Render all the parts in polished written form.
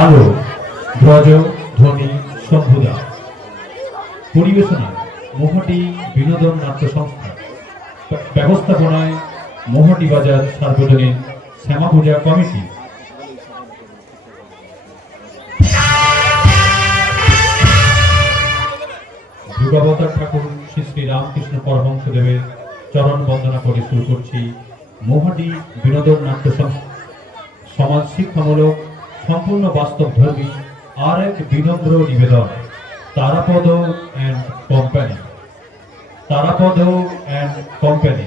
আলো ব্রজ ধ্বনি শম্ভুদা পরিবেশনায় মহাটি বিনোদন নাট্য সংস্থা ব্যবস্থাপনায় মহাটি বাজার সার্বজনীন শ্যামা পূজা কমিটি। যুগাবতার ঠাকুর শ্রী শ্রী রামকৃষ্ণ পরমহংসদেবের চরণ বন্দনা করে শুরু করছি মহাটি বিনোদন নাট্য সংস্থা। সমাজ শিক্ষামূলক সম্পূর্ণ বাস্তবধর্মী আর এক বিনম্র নিবেদন Tarapada and company. Tarapada and company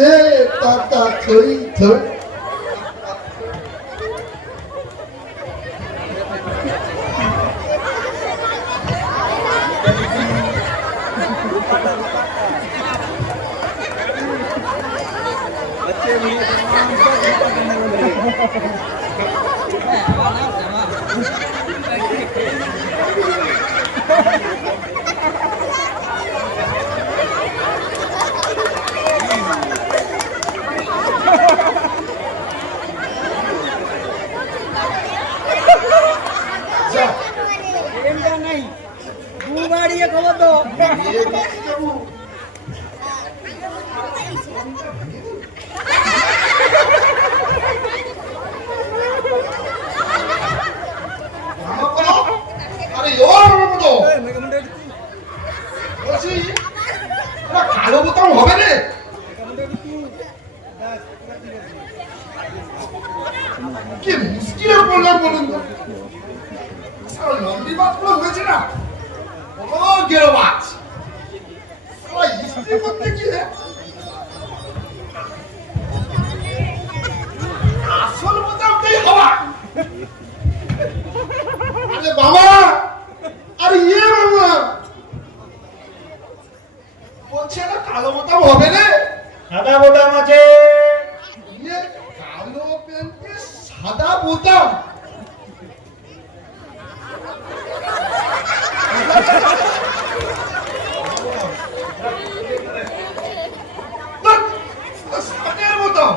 সে টাকা থই থই। কালো বোতাম হবে রে, কি মুশকিলে পড়লাম বলুন তো। লন্ড্রি বাথগুলো হয়েছে না, ও গেরো মাছ ইস্ত্রি করতে গিয়ে আসল বোতামটাই হওয়া। আরে বাবা, আরে ইয়ে বাবা বলছে না কালো বোতাম হবে রে, সাদা বোতাম আছে। ইয়ে কালো প্যান্টে সাদা বোতাম, সাদের বোতাম।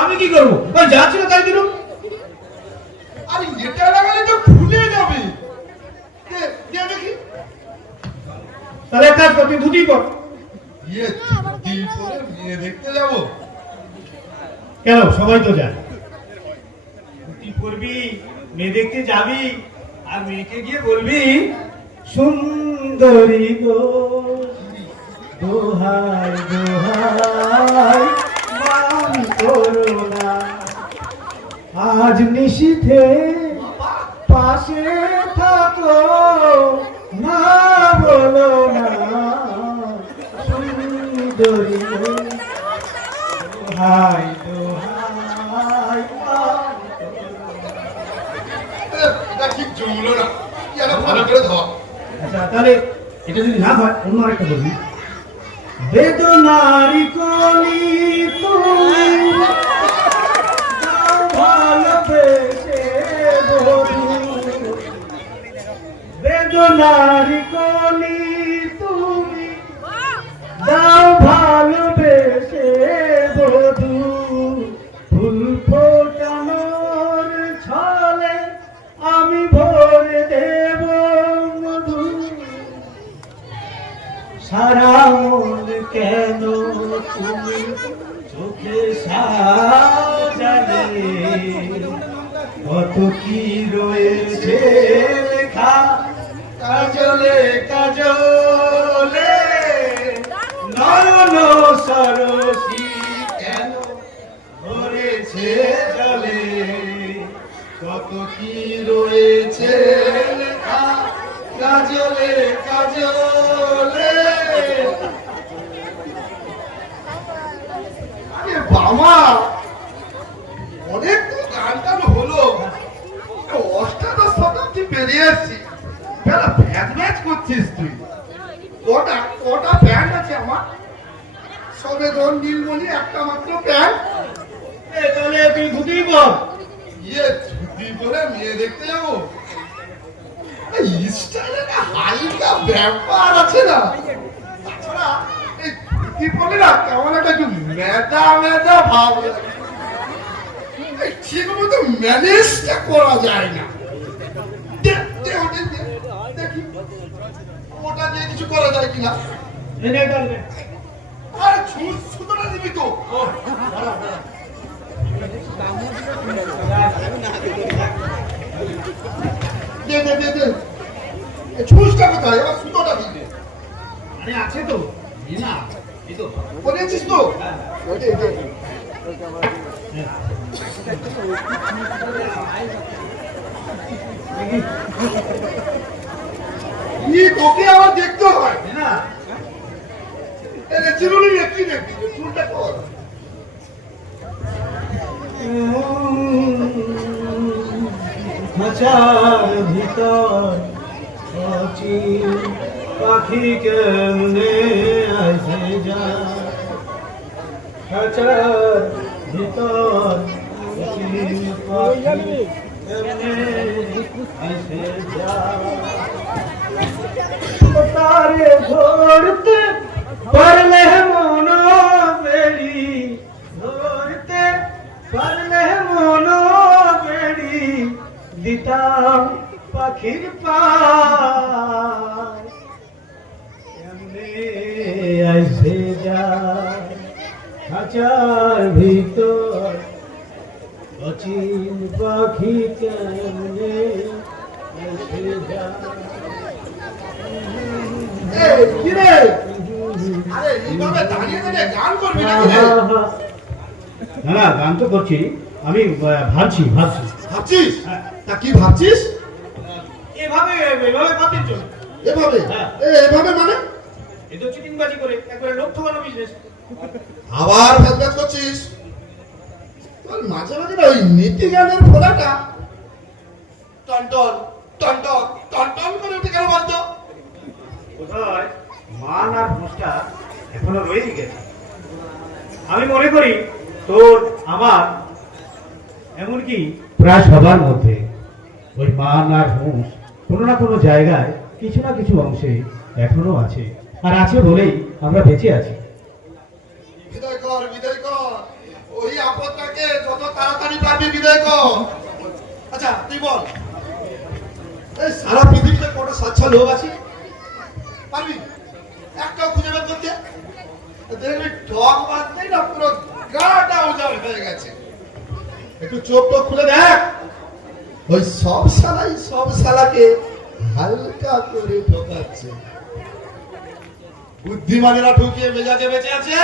আমি কি করবো? যা ছিল তাই দিলাম। আরে এটা লাগালে তো খুলে যাবে। দেখি তাহলে এক কাজ কর, তুই ধুতি পর। ইয়ে ধুতি পরে মেয়ে দেখতে যাবো কেন? সবাই তো যায়। ধুতি পরবি, মেয়ে দেখতে যাবি, আর মেয়েকে গিয়ে বলবি সুন্দরী গো দোহাই দোহাই মান করো না, আজ নিশীথে পাশে থাকো, না বলো না সুন্দরী গো দোহাই দোহাই মান এটা ঠিক জমলো না, এটা ভালো করে ধর। আচ্ছা তাহলে এটা যদি না হয় অন্য আরেকটা বলবি, বেদনারি কলি তুমি দাও ভালোবেসে বধূ, বেদনারি কলি তুমি দাও ভালোবেসে বধূ, ফুল ফোটানোর ছলে আমি ভরে দেব মধু, সারা মন কেন তুমি চোখে সাজালে, কত কি রয়েছে লেখা কাজলে কাজলে, নয়ন সরসী কেন ভরেছে জলে, কত কি রয়েছে লেখা কাজলে কাজলে। আরে বাবা, অনেক তো গান টান হলো, অষ্টাদশ শতাব্দী পেরিয়ে এসছি, ভ্যাজ ভ্যাজ করছিস তুই। কটা কটা প্যান্ট আছে আমার, সবেদন নীলমণি একটা মাত্র প্যান্ট। তাহলে তুই ধুতি পর। ইয়ে ধুতি পরে মেয়ে দেখতে যাবো, স্টাইলে না হালকা ব্যাপার আছে না। তাছাড়া এই ধুতি পরে না কেমন একটা একটু মেদা মেদা ভাব লাগে, ঠিক মতো ম্যানেজটা করা যায় না। দেখি ওটা দিয়ে কিছু করা যায় কিনা। আরে সুতরা দিবি তো। দে দে দে দে, ছুঁচটা কোথায়? এবার সুতোটা দিবি। আরে আছে তো, না এই তো বলেছিস তো। দে দে তোকে আবার দেখতে হয় না, চিরুনি কি দেখবি? খাঁচার ভিতর অচিন পাখি কেমনে আসে যায়, খাঁচার ভিতর অচিন পাখি কেমনে আসে যায়। তারে ধরতে পারলে মন বেড়ি, ধরতে পারলে মন বেড়ি দিতাম পাখির পায়, কেমনে আইসে যায় খাঁচার ভিতর অচিন পাখি কেমনে আইসে যায়। এই, কি রে? আরে এইভাবে দাঁড়িয়ে দাঁড়িয়ে গান করবি নাকি রে? না না, গান তো করছি, আমি ভাবছি। ভাবছিস? হ্যাঁ। তা কি ভাবছিস? এভাবে পাতের জন্য এভাবে? হ্যাঁ। এভাবে মানে? এই তো চিটিংবাজি করে একবারে লোক ঠকানো বিজনেস। আবার ভেজভাজ করছিস? তোর মাঝে মাঝে না ওই নীতি জ্ঞানের ফোলাটা টনটন টনটন টনটন করে উঠে গেল বলতো। বোধহয় মান আর হুঁশটা এখনো রয়েই গেছে। আমি মনে করি তোর আমার এমনকি প্রায় সবার মধ্যে ওই মান আর হুঁশ কোনো না কোনো জায়গায় কিছু না কিছু অংশে এখনো আছে, আর আছে বলেই আমরা বেঁচে আছি। বিদায় কর, বিদায় কর। ওই আপদটাকে যত তাড়াতাড়ি পারবি বিদায় কর। আচ্ছা তুই বল, এই সারা পৃথিবীতে কত স্বচ্ছা লোক আছে পারবি একটাও খুঁজে বের করতে? দেখবি ঠক বাঁধতেই না পুরো গাটা উজাড় হয়ে গেছে। একটু চোখ টোক খুলে দেখ, ওই সব শালাকে হালকা করে ঠকাচ্ছে। বুদ্ধিমানেরা ঠকিয়ে মেজাজে বেঁচে আছে,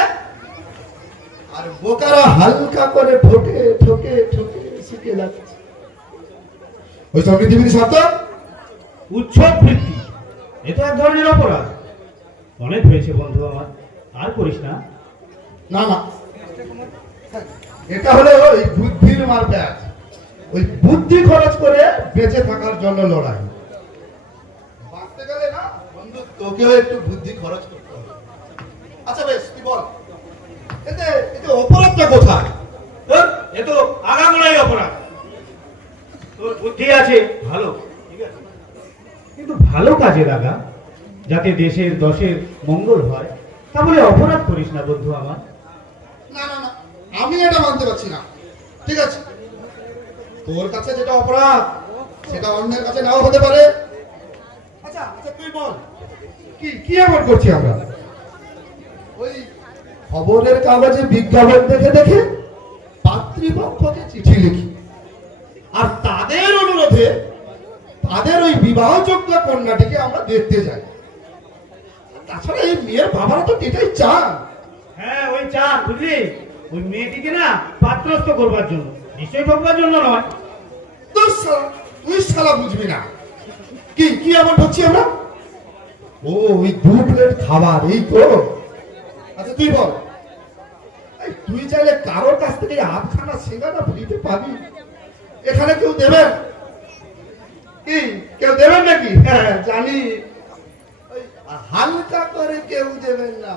আর বোকারা হালকা করে ঠকে ঠকে ঠকে শিখে যাচ্ছে। ওই সব পৃথিবীর সত্য উৎসব বৃত্তি এ তো এক ধরনের অপরাধ। অনেক হয়েছে বন্ধু আমার, আর করিস না। না না, এটা হলো ওই বুদ্ধির মারপ্যাচ। ওই বুদ্ধি খরচ করে বেঁচে থাকার জন্য লড়াই। বাঁচতে গেলে না বন্ধু তোকেও একটু বুদ্ধি খরচ করতে হবে। আচ্ছা বেশ, তুই বল এতে এতে অপরাধটা কোথায়? তোর এ তো আগামোড়াই অপরাধ। তোর বুদ্ধি আছে ভালো, ঠিক আছে, কিন্তু ভালো কাজে লাগা, যাতে দেশের দশের মঙ্গল হয়, তা বলে অপরাধ করিস না বন্ধু আমার। না না না, আমি এটা মানতে পারছি না। ঠিক আছে, তোর কাছে যেটা অপরাধ সেটা অন্যের কাছে নাও হতে পারে। আচ্ছা আচ্ছা তুই বল, কি কি এমন করছি আমরা? ওই খবরের কাগজে বিজ্ঞাপন দেখে দেখে পাত্রীপক্ষকে চিঠি লিখি, আর তাদের অনুরোধে তাদের ওই বিবাহযোগ্য কন্যাটিকে আমরা দেখতে যাই। তাছাড়া এই মেয়ের বাবারা তো এটাই চান। হ্যাঁ, ওই চান, বুঝলি, ওই মেয়েটিকে না পাত্রস্থ করবার জন্য, নিশ্চয়ই ঠকবার জন্য নয়। তুই শালা বুঝবি না। কি কি এমন হচ্ছে আমরা? ও ওই 2 প্লেট খাবার, এই তো। আচ্ছা তুই বল, তুই চাইলে কারোর কাছ থেকে আধখানা সিঙ্গারা ফ্রিতে পাবি? এখানে কেউ দেবেন কি? কেউ দেবেন নাকি? হ্যাঁ জানি, ওই হালকা করে কেউ দেবেন না।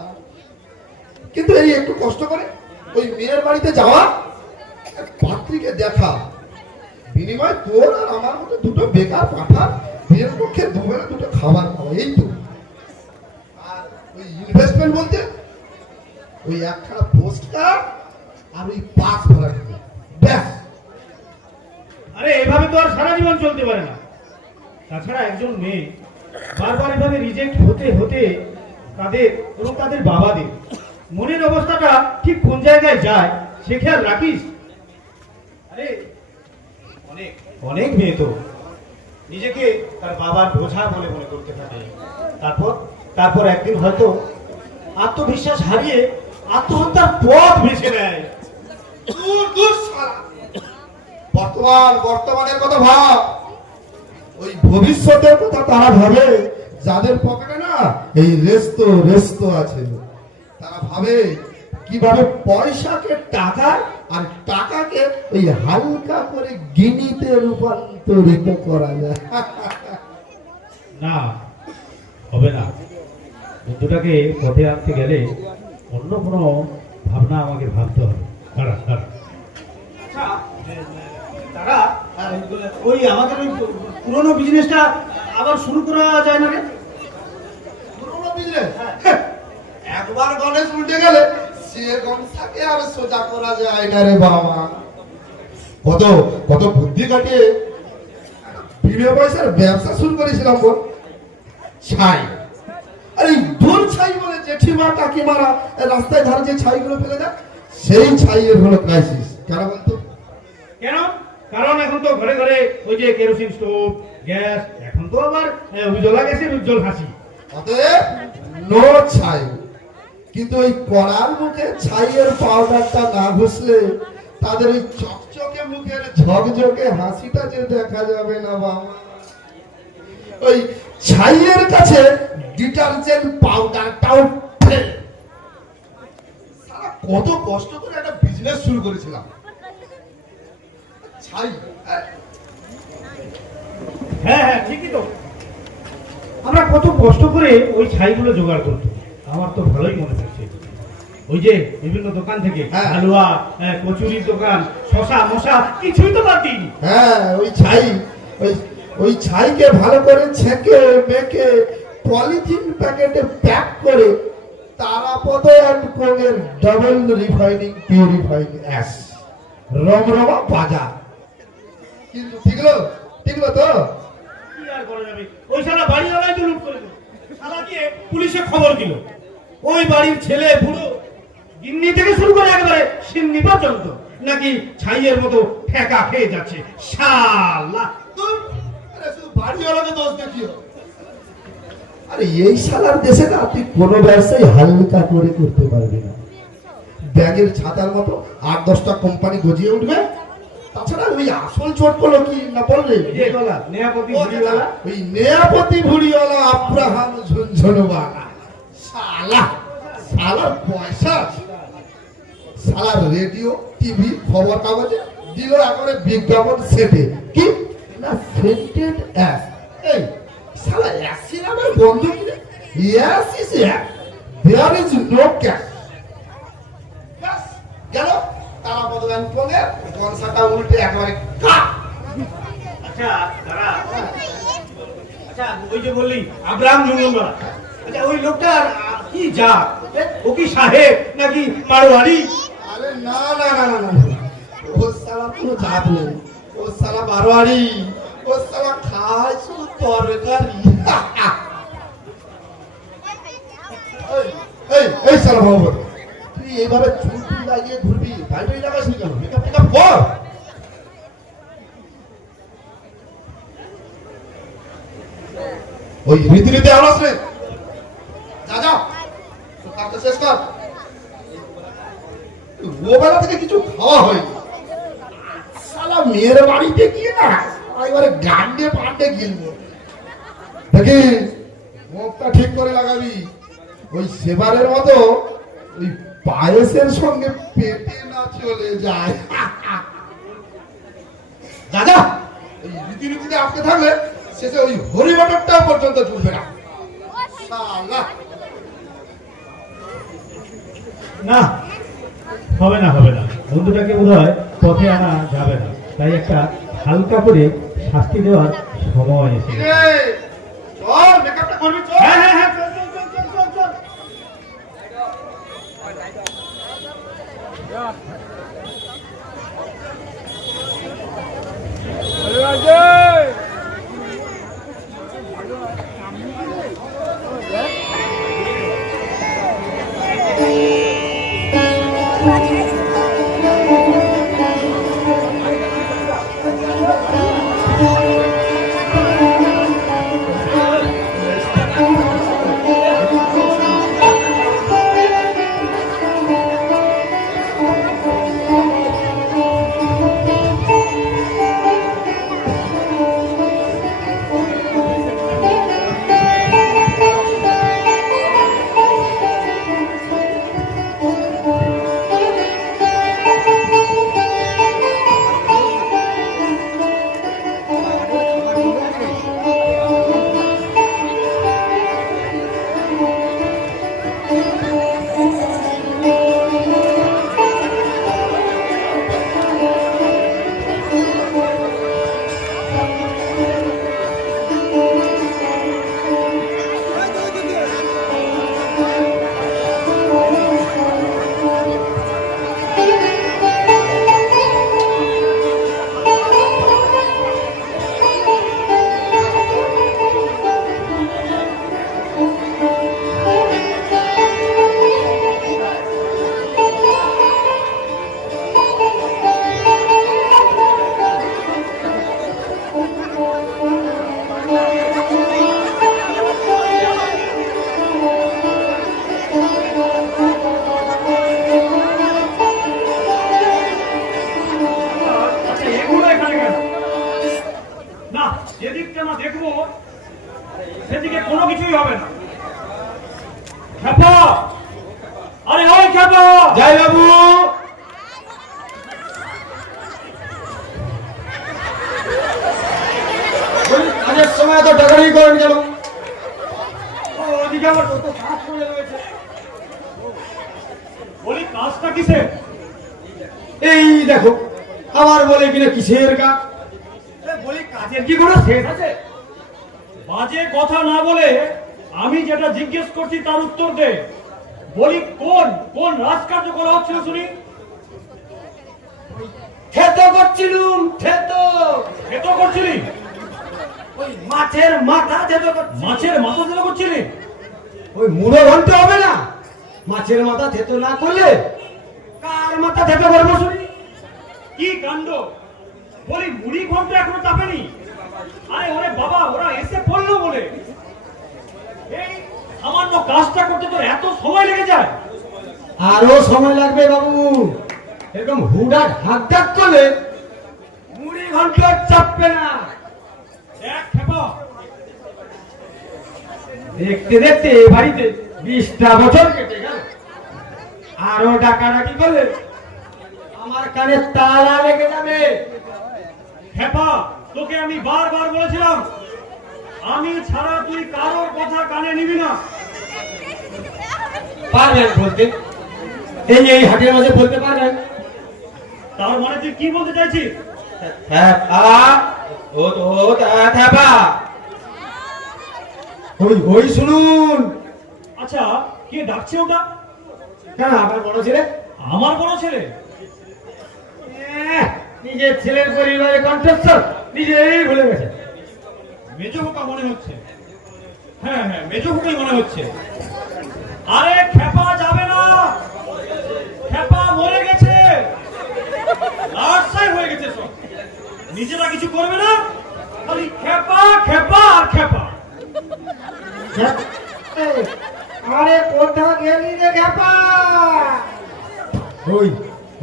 কিন্তু এই একটু কষ্ট করে ওই মেয়ের বাড়িতে যাওয়া, পাত্রীকে দেখা, বিনিময় তোর আর আমার মতো দুটো বেকার পাঠা বিয়ের পক্ষে দুবেলা দুটো খাবার খাওয়া, এই তো। আর ওই ইনভেস্টমেন্ট বলতে ওই একখানা পোস্টার আর ওই পাস ভরা ব্যাস। আরে এভাবে তো আর সারা জীবন চলতে পারে না। তাছাড়া একজন মেয়ে বারবার এভাবে রিজেক্ট হতে হতে তাদের এবং তাদের বাবাদের মনের অবস্থাটা ঠিক কোন জায়গায় যায় সে খেয়াল রাখিস? আরে অনেক অনেক মেয়ে তো নিজেকে তার বাবার বোঝা বলে মনে করতে থাকে, তারপর একদিন হয়তো আত্মবিশ্বাস হারিয়ে আত্মহত্যার পথ বেছে নেয়। বর্তমানের কথা ভাব, ওই ভবিষ্যতের কথা তারা ভাবে যাদের পকেটে না এই রেস্তো আছে। তারা ভাবে কিভাবে পয়সাকে টাকায় আর টাকাকে ওই হালকা করে গিনিতে রূপান্তরিত করা যায়। না, হবে না। বন্ধুটাকে পথে আনতে গেলে অন্য কোনো ভাবনা আমাকে ভাবতে হবে। দাঁড়া দাঁড়া। আচ্ছা, তারা ওই আমাদের ওই পুরোনো বিজনেসটা আবার শুরু করা যায় না রে? পুরোনো বিজনেস একবার গণেশ উল্টে গেলে সে গণেশকে আর সোজা করা যায় না রে বাবা। কত কত বুদ্ধি কাটিয়ে বিনা পয়সার ব্যবসা শুরু করেছিলাম বল। ছাই, আরে দূর ছাই বলে জেঠিমা কাকিমারা রাস্তায় ধারে যে ছাইগুলো ফেলে দেয়, সেই ছাইয়ের হলো ক্রাইসিস। কেন বলতো? কেন? কারণ এখন তো ঘরে ঘরে ওই যে কেরোসিন স্টোভ, গ্যাস, এখন তো আবার উজ্জ্বলা গ্যাসের উজ্জ্বল হাসি। অতএব নো ছাই। কিন্তু ওই কড়ার মুখে ছাইয়ের পাউডারটা না ঘষলে তাদের ওই চকচকে মুখের ঝকঝকে হাসিটা যে দেখা যাবে না বাবা। ওই ছাইয়ের কাছে ডিটারজেন্ট পাউডারটাও ফেল। সারা কত কষ্ট করে একটা বিজনেস শুরু করেছিলাম। ছাই, হ্যাঁ হ্যাঁ, ঠিকই তো। আমরা কত কষ্ট করে ওই ছাইগুলো জোগাড় করতো। আমার তো ভালোই মনে পড়ছে। ওই যে বিভিন্ন দোকান থেকে হ্যাঁ। হালুয়া, কচুরির দোকান, শশা মশা কিছুই তো বাদ দিইনি। হ্যাঁ, ওই ছাই, ওই ছাইকে ভালো করে ছেঁকে মেখে পলিথিন প্যাকেটে প্যাক করে তারাপদ অ্যান্ড কোংয়ের ডাবল রিফাইনিং পিউরিফাইং অ্যাশ রমরমা বাজার। কিন্তু ঠিকলো ঠিকলো তো? কি আর করা যাবে? ওই শালা বাড়িওয়ালাই তো লুট করে দিল। শালা গিয়ে পুলিশে খবর দিল। ওই বাড়ির ছেলে বুড়ো গিন্নি থেকে শুরু করে একেবারে সিন্নি পর্যন্ত নাকি ছাইয়ের মতো ঠেকা খেয়ে যাচ্ছে। শালা আরে শুধু বাড়িওয়ালাকে দোষ দেখিও। আরে এই শালার দেশে না তুই কোনো ব্যবসায় হালকা করে করতে পারবি না। ব্যাগের ছাতার মতো 8-10টা কোম্পানি গজিয়ে উঠবে। তাছাড়া ওই আসল চোট করলো কি না বললে? নেয়াপতি ওই নেয়াপতি ভুড়িওয়ালা আব্রাহাম ঝুনঝুনওয়ালা শালা, শালার পয়সা আছে। শালার রেডিও টিভি খবর কাগজে দিল একেবারে বিজ্ঞাপন সেটে কি না সেন্টেড অ্যাস। এই শালা অ্যাসির আমার বন্ধ কি রে? Ash is ash, there is no cash. ব্যাস গেল তারা বদলান পড়ে কনসাটা উল্টে একেবারে কাট। আচ্ছা দাঁড়া। আচ্ছা ওই যে বললি আব্রাহাম ঝুনঝুনওয়ালা, আচ্ছা ওই লোকটার কি জাত? ও কি সাহেব নাকি মারোয়ারি? আরে না না না না না, ও শালা কোনো জাত নেই। ও শালা বারোয়ারি। ও শালা খায় শুধু তরকারি। এই শালা বাবু, তুই এইভাবে চুল টুল লাগিয়ে ঘুরবি, ভাই লাগাস নি কেন? মেকআপ টেকআপ কর। ওই রীতিনীতি আওয়াজ রে, যা যা কাজটা শেষ কর। ওবেলা থেকে কিছু খাওয়া হয়নি। শালা মেয়ের বাড়িতে গিয়ে না এবারে গান্ডে পান্ডে গিলবো। দেখি মুখটা ঠিক করে লাগাবি। ওই সেবারের মতো ওই পায়েসের সঙ্গে পেটে না চলে যায়। দাদা ওই রীতিনীতিতে আটকে থাকলে শেষে ওই হরিবটরটাও পর্যন্ত চলবে না। শালা না, হবে না হবে না। বন্ধুটাকে বোধহয় পথে আনা যাবে না। তাই একটা হালকা করে শাস্তি দেওয়ার সময় এসেছে। চল মেকআপটা করবি চল। হ্যাঁ হ্যাঁ হ্যাঁ, চল চল চল চল চল চল। দেখবো সেদিকে কোনো কিছুই হবে না। খেপা, আরে ওই খেপা, জয় বাবু। কাজের সময় তো টাকাই করেন গেল। ওদিকে আমার কত কাজ পড়ে রয়েছে। বলি কাজটা কিসে? এই দেখো আবার বলে কিনা কিসের কাজ। বলি কাজের কি কোনো শেষ আছে? বাজে কথা না বলে আমি যেটা জিজ্ঞেস করছি তার উত্তর দে। বলি কোন কোন রাজকার্য করা হচ্ছিল শুনি? থেতো করছিলুম, থেতো। থেতো করছিলি? ওই মাছের মাথা থেতো করছি। মাছের মাথা থেতো করছিলি? ওই মুড়ো ঘন্ট হবে না, মাছের মাথা থেতো না করলে কার মাথা থেতো করবো শুনি? কি কাণ্ড! বলি মুড়ি ঘন্টা এখনো চাপেনি? আরে ওরে বাবা, ওরা এসে পড়লো বলে এই সামান্য কাজটা করতে তো এত সময় লেগে যায়। আরো সময় লাগবে বাবু। এরকম হুডাক হাত করলে মুড়ি ঘন্ট চাপবে না। দেখ খেপা, দেখতে দেখতে এ বাড়িতে 20টা বছর কেটে গেল। আরো ডাকাডাকি করলে আমার কানে তালা লেগে যাবে। খেপা, তোকে আমি বারবার বলেছিলাম আমি ছাড়া তুই কারোর কথা কানে নিবি না। পারবেন বলতে? এই হাটের মাঝে বলতে পারবেন? তার মানে তুই কি বলতে চাইছিস? ওই শুনুন। আচ্ছা, কে ডাকছে ওটা? কেন আপনার বড় ছেলে? আমার বড় ছেলে? নিজের ছেলের পরিবারের কণ্ঠস্বর নিজেই ভুলে গেছে। মেজো হোকা মনে হচ্ছে। হ্যাঁ হ্যাঁ, মেজো হোকাই মনে হচ্ছে। আরে খেপা যাবে না, খেপা মরে গেছে, লাশাই হয়ে গেছে সব। নিজেরা কিছু করবে না, খালি খেপা খেপা আর খেপা। আরে কোথা গেলি রে খেপা?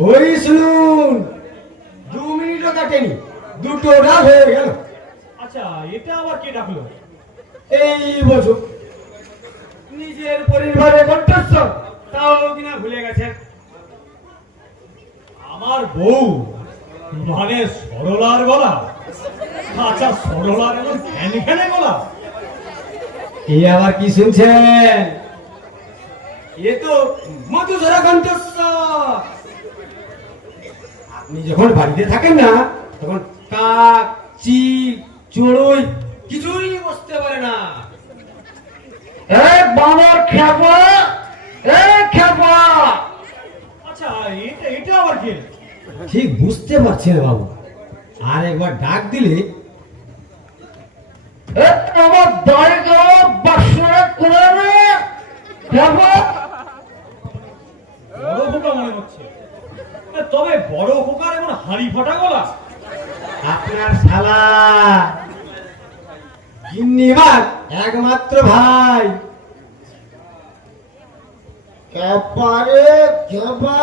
ওই শুনুন, 2 মিনিটও কাটেনি, 2টো রাত হয়ে গেল। আচ্ছা, এটা আবার কে ডাকলো? এই বছর নিজের পরিবারের কণ্ঠস্বর তাও কিনা ভুলে গেছে। আমার বউ মানে সরলার গলা? আচ্ছা, সরলার এমন ঘ্যান ঘ্যানে গলা? এই আবার কি শুনছেন? এ তো মধুধরা কণ্ঠস্বর। আপনি যখন বাড়িতে থাকেন না, তখন কাক, চিল, চড়ুই কিছুই বসতে পারে না। বাবার খেপা, খেপা। আচ্ছা, এটা আবার কে? ঠিক বুঝতে পারছেন বাবু, আর একবার ডাক দিলে আমার দাঁড়ে যাওয়া বাসরে করে রে খেপা। বড় খোকা মনে হচ্ছে। তবে বড় খোকার এমন হাড়ি ফাটা গলা? আপনার শালা গিন্নিমার একমাত্র ভাই। খেপারে খেপা,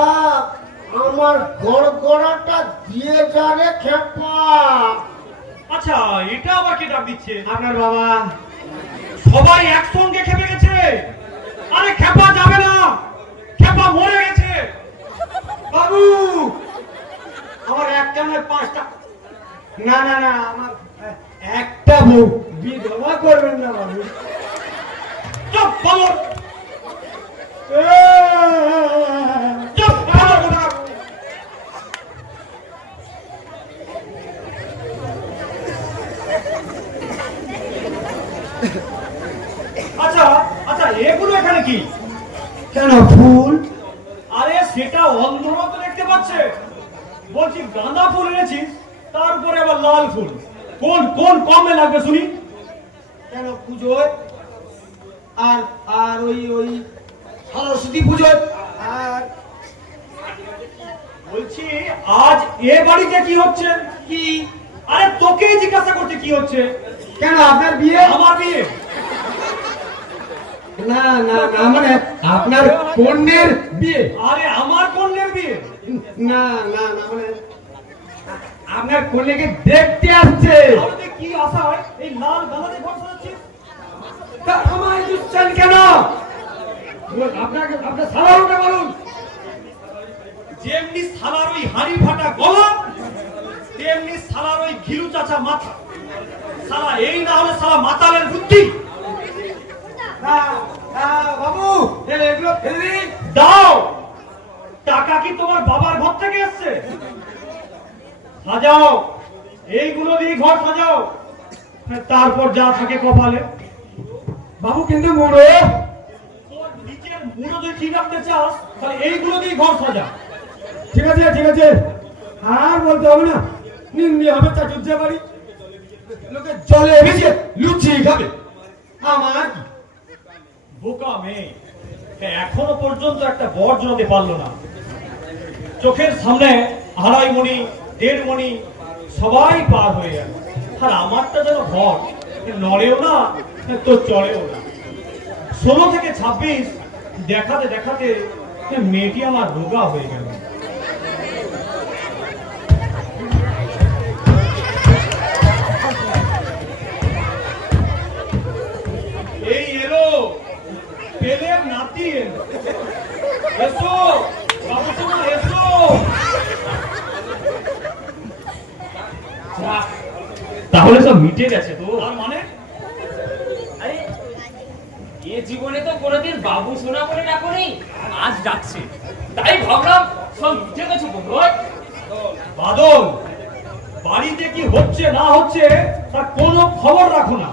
আমার গড়গড়াটা দিয়ে যাবে খেপা। আচ্ছা, এটা আবার কে ডাক দিচ্ছে? আপনার বাবা। সবাই একসঙ্গে খেপে গেছে। আরে খেপা যাবে না, খেপা মরে গেছে। বাবু, আমার একটা না 5টা, না না না, আমার একটা বউ, বিধবা করবেন না বাবু। চুপ বলো, চুপ বলো কথা। আচ্ছা আচ্ছা, এগুলো এখানে কি? কেন ফুল? আরে সেটা অন্ধরা তো দেখতে পাচ্ছে। বলছি গাঁদা ফুল এনেছিস, তারপরে আবার লাল ফুল। কোন কোন কমে লাগবে শুনি? কেন পুজোয়, আর আর ওই সরস্বতী পুজোয়, আর বলছি আজ এ বাড়িতে কি হচ্ছে? কি? আরে তোকেই জিজ্ঞাসা করছে কি হচ্ছে। কেন আপনার বিয়ে? আমার বিয়ে? না না না, মানে আপনার কন্যের বিয়ে। আরে আমার কন্যার বিয়ে? না না না, মানে আপনার কন্যাকে দেখতে আসছে। তাহলে কি আশা হয় এই লাল গালাতে ঘর সাজাচ্ছিস? তা আমায় দিচ্ছেন কেন? আপনার সালামটা বলুন। যেমনি সালার ওই হাড়ি ফাটা গলা, তেমনি সালার ওই ঘিলু চাচা মাথা। সালা এই না হলে সালা মাতালের বুদ্ধি। না, না, বাবু এগুলো ফেলে দিন। দাও, টাকা কি তোমার বাবার ঘর থেকে এসছে? সাজাও, এইগুলো দিয়ে ঘর সাজাও, তারপর যা থাকে কপালে। বাবু কিন্তু মুড়ো। তোর নিজের মুড়ো যদি ঠিক রাখতে চাস তাহলে এইগুলো দিয়ে ঘর সাজা। ঠিক আছে, ঠিক আছে, আর বলতে হবে না। নিম্নি হবে চাচুর্যা বাড়ি, লোকে জলে ভিজে লুচি খাবে। আমার কি? বোকা মেয়ে, এখনো পর্যন্ত একটা বর জোড়াতে পারলো না। চোখের সামনে 2.5 মণি 1.5 মণি সবাই পার হয়ে গেল, আর আমারটা যেন ঘর নড়েও না তো চড়েও না। 16 থেকে 26 দেখাতে দেখাতে মেয়েটি আমার রোগা হয়ে গেল। এই এলো পেলের নাতি এলো। এসো বাবু, সোনা এসো। তাহলে সব মিটে গেছে তো? আর মানে আরে এ জীবনে তো কোনোদিন বাবু সোনা বলে না করি, আজ ডাকছে, তাই ভাবলাম সব মিটে গেছে বোধহয়। বাদল, বাড়িতে কি হচ্ছে না হচ্ছে তার কোনো খবর রাখো না,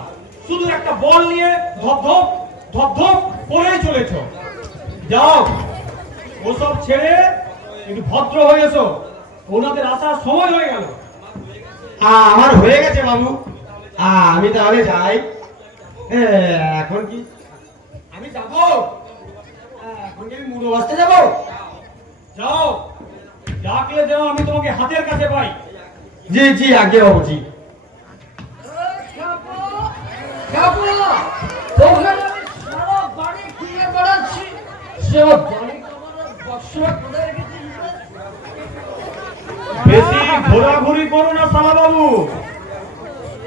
শুধু একটা বল নিয়ে ধপধপ ধপধপ করেই চলেছ। যাও, ওসব ছেড়ে একটু ভদ্র হয়ে এসো, ওনাদের আসার সময় হয়ে গেল। আমার হয়ে গেছে বাবু, আমি তাহলে যাই। এখন কি আমি যাবো? এখন কি আমি মুড়ো বাসতে যাবো? যাও, ডাকলে যেন আমি তোমাকে হাতের কাছে পাই। জি জি, আগে বাবু জি। বেশি ঘোরাঘুরি করো না শালা বাবু।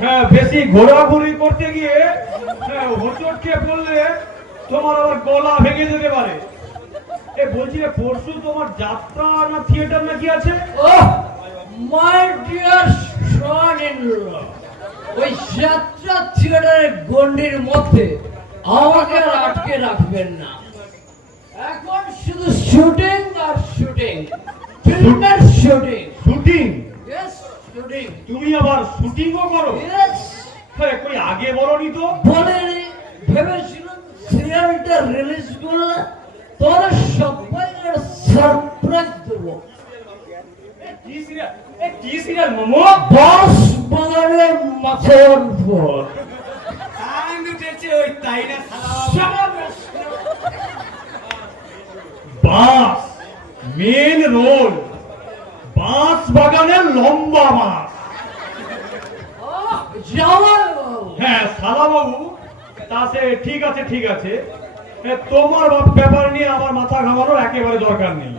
হ্যাঁ, বেশি ঘোরাঘুরি করতে গিয়ে হোঁচট খেয়ে পড়লে তোমার আবার গলা ভেঙে যেতে পারে। এ বলছি রে, পরশু তোমার যাত্রা না থিয়েটার নাকি আছে? My dear son in law, ওই যাত্রা থিয়েটারের গন্ডির মধ্যে আমাকে আর আটকে রাখবেন না। এখন শুধু শুটিং আর শুটিং, ফিল্মের শুটিং। শুটিং? Yes, shooting. তুমি আবার শুটিংও করো? ইয়েস। হ্যাঁ, কই আগে বলনি তো? বলেনি, ভেবেছিলাম সিরিয়ালটা রিলিজ করলে তোরা সবাইকে সারপ্রাইজ দেবো। কি সিরিয়াল? কি সিরিয়াল মোমো? বস বাগানে মাছের উপর। ওই তাই না বাস মেন রোল, বাঁশ বাগানের লম্বা মাছ। হ্যাঁ শালা বাবু, তা সে ঠিক আছে ঠিক আছে, তোমার ব্যাপার নিয়ে আমার মাথা ঘামানোর একেবারে দরকার নেই।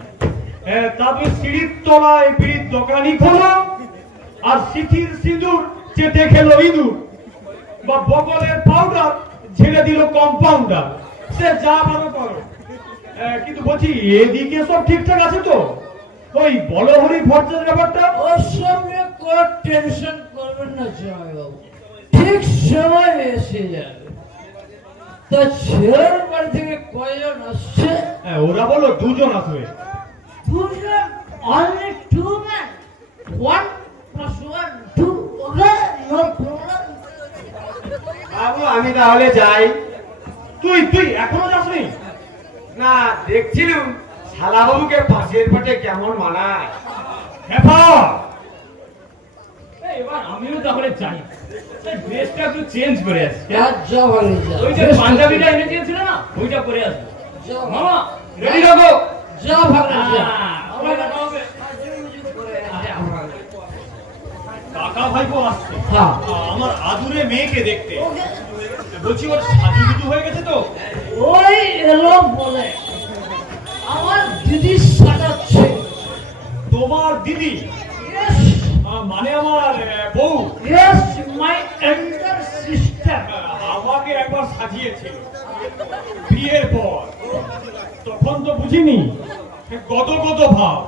তা তুমি সিঁড়ির তলায় বিড়ির দোকানই খোলো, আর সিথির সিঁদুর চেটে খেলো ইঁদুর, বা বগলের পাউডার ছেড়ে দিল কম্পাউন্ডার, সে যা ভালো করো। কিন্তু বলছি এদিকে সব ঠিকঠাক আছে তো? ওই বলহরি খরচার ব্যাপারটা? ওসব নিয়ে কোনো টেনশন করবেন না জামাইবাবু, ঠিক সময় এসে যাবে। তা ছেলের বাড়ি থেকে কয়জন আসছে? ওরা বলো 2 জন আসবে। 2 জন? only 2 men? 1 plus 1 2, okay, no problem. বাবু আমি তাহলে যাই। তুই এখনো যাসনি? না, দেখছিলুম শালা বাবুকে পাশের পাটে কেমন মানায়। হ্যাঁ, এবার আমিও তাহলে যাই, ড্রেসটা একটু চেঞ্জ করে আসি। আর যা ভালো যা। ওই যে পাঞ্জাবিটা এনে দিয়েছিল না, ওইটা পরে আসবো। যাও। মামা রেডি থাকো। যা ভালো যা। আমার দেখা হবে। কাকা ভাইপো আসছে হ্যাঁ। আমার আদুরে মেয়েকে দেখতে। বলছি ওর সাজুগুজু হয়ে গেছে তো? ওই এলো বলে আমার দিদি সাজাচ্ছে। তোমার দিদি? Yes, মানে আমার বউ Yes, my elder sister. আমাকে একবার সাজিয়েছিল বিয়ের পর। তখন তো বুঝিনি গত ভাব।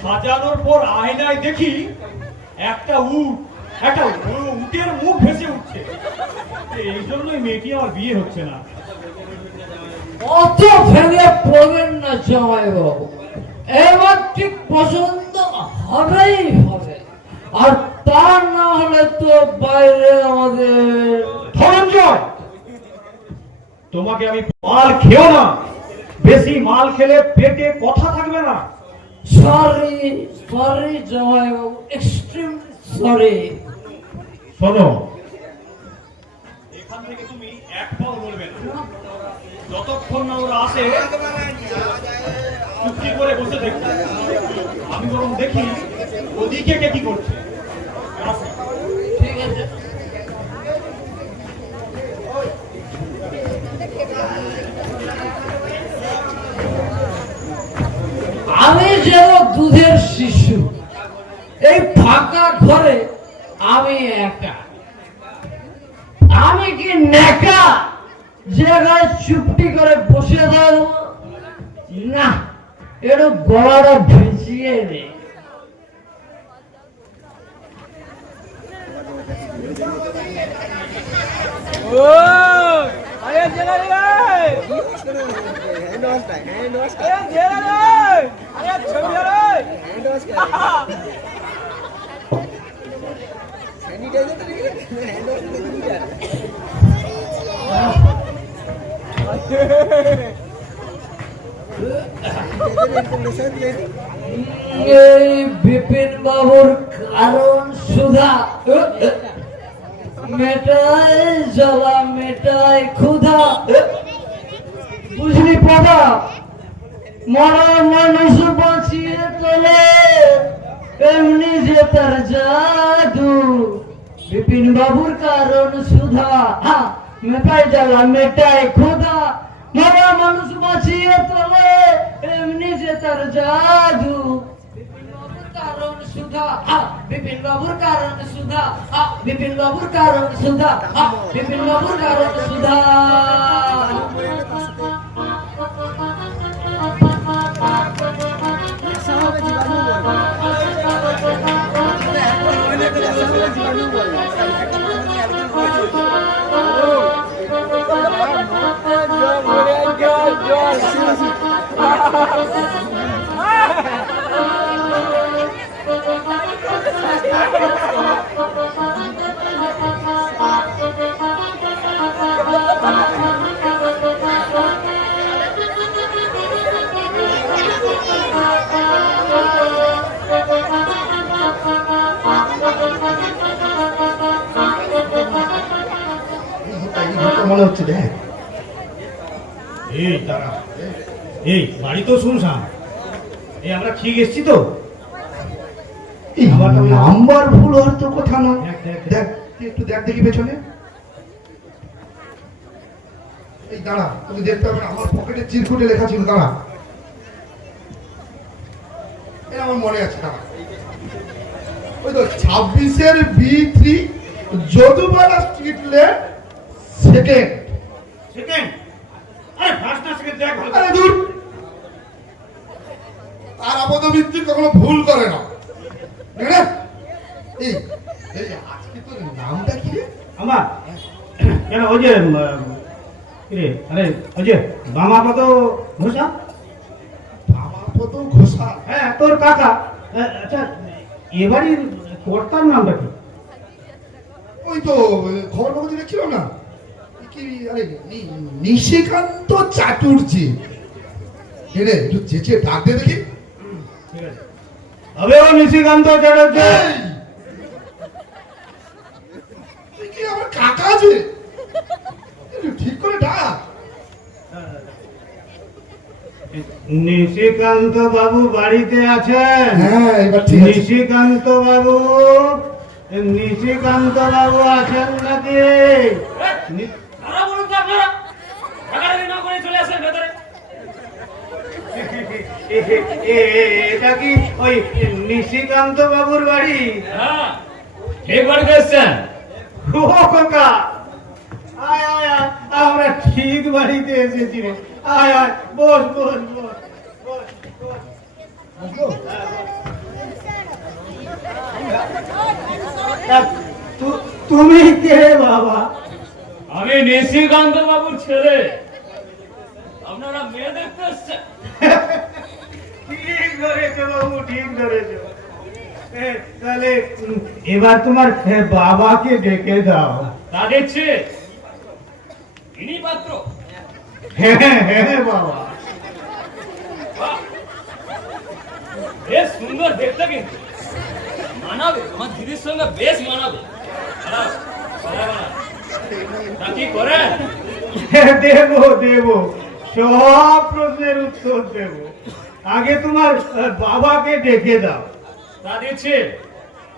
সাজানোর পর আয়নায় দেখি একটা উটের মুখ ভেসে উঠছে। এই জন্যই মেয়েটি আমার বিয়ে হচ্ছে না। অত ভেঙে পড়বেন না জামাইবাবু, এবার ঠিক পছন্দ হবেই হবে, আর তা না হলে তো বাইরে আমাদের ধনঞ্জয়, তোমাকে আমি মাল খেও না। বেশি মাল খেলে পেটে কথা থাকবে না। সরি জামাইবাবু, এক্সট্রিম সরি। শোনো, এখান থেকে তুমি এক পাও বলবে না। যতক্ষণ না ওরা আসে চুপটি করে বসে দেখবে। আমি বরং দেখি ওদিকে কে কি করছে। আসে। ঠিক আছে। আমি যেন দুধের শিশু, এই ফাঁকা ঘরে আমি একা। আমি কি নেকা জায়গায় চুপটি করে বসে থাকবো? না, একটু গলাটা ভিজিয়ে নে। এই বিপিন বাবুর কারণ সুধা, মেটাই জ্বালা মেটাই ক্ষুধা। বুঝলি পাবা, মরা মানুষ বাঁচিয়ে তোলে এমনি যে তার জাদু। বিপিন বাবুর কারণ সুধা, মেটাই জ্বালা মেটাই ক্ষুধা। মরা মানুষ বাঁচিয়ে তোলে এমনি যে তার জাদু। কারণ সুধা, বিপিন বাবুর কারণ সুধা, বিপিন বাবুর কারণ সুধা, বিপিন বাবুর কারণ সুধা। মনে হচ্ছে দেখ। এই দাঁড়া, এই বাড়ি তো শুনশান। এই আমরা ঠিক এসছি তো। এই নাম্বার ভুল হওয়ার তো কথা না। দেখ, দেখ, দেখ। দেখ, তুই একটু দেখ দেখি পেছনে। এই দাঁড়া, তুমি দেখতে হবে না, আমার পকেটে চিরকুটে লেখা ছিল। দাঁড়া, এই আমার মনে আছে। দাঁড়া, ওই তো 26-এর B3 Jadubala street lane second. Second? আরে ফার্স্ট না সেকেন্ড দেখ ভালো। আরে দূর, আর আপাতভিত্তিক কখনো ভুল করে না। না? এই এই আজকে তোর নামটা কি রে? আমার কেন ওই যে রে, আরে ওই যে বামাপদ ঘোষা। বামাপদ ঘোষাল? হ্যাঁ, তোর কাকা। আচ্ছা, এবারের কর্তার নামটা কি? ওই তো খবর কাগজে দেখছিলাম না কি, আরে নিশিকান্ত চাটুর্যী। রে একটু চেঁচে ডাক দে দেখি। ঠিক আছে, হবে ও নিশিকান্ত চ্যাটার্জি। তুই কি আমার কাকা আছে? একটু ঠিক করে ডাক। নিশিকান্ত বাবু বাড়িতে আছেন? হ্যাঁ, এবার ঠিক আছে। নিশিকান্ত বাবু আছেন নাকি? কারা বলুন তো আপনারা? টাকাটাকি না করে চলে আসেন ভেতরে। এটা কি ওই নিশিকান্ত বাবুর বাড়ি? হ্যাঁ ঠিক বাড়িতে এসছেন। ও খোকা, আয় আয় আয়, আমরা ঠিক বাড়িতে এসেছি রে। আয় আয়, বস বস বস বস বস। তুমি কে বাবা? আমি নিশিকান্ত বাবুর ছেলে। আপনারা মেয়ে দেখতে এসছেন? ঠিক ধরেছো বাবু, ঠিক ধরেছো। তাহলে এবার তোমার বাবাকে ডেকে দাও। তা দেখছি ইনি পাত্র। হ্যাঁ হ্যাঁ বাবা। বাহ, বেশ সুন্দর দেখতে, কিন্তু মানাবে আমার দিদির সঙ্গে, বেশ মানাবে। দাঁড়াও, দাঁড়াও, তা কি করেন? দেব দেব, সব প্রশ্নের উত্তর দেব। আগে তোমার বাবাকে ডেকে দাও। তা দিচ্ছি,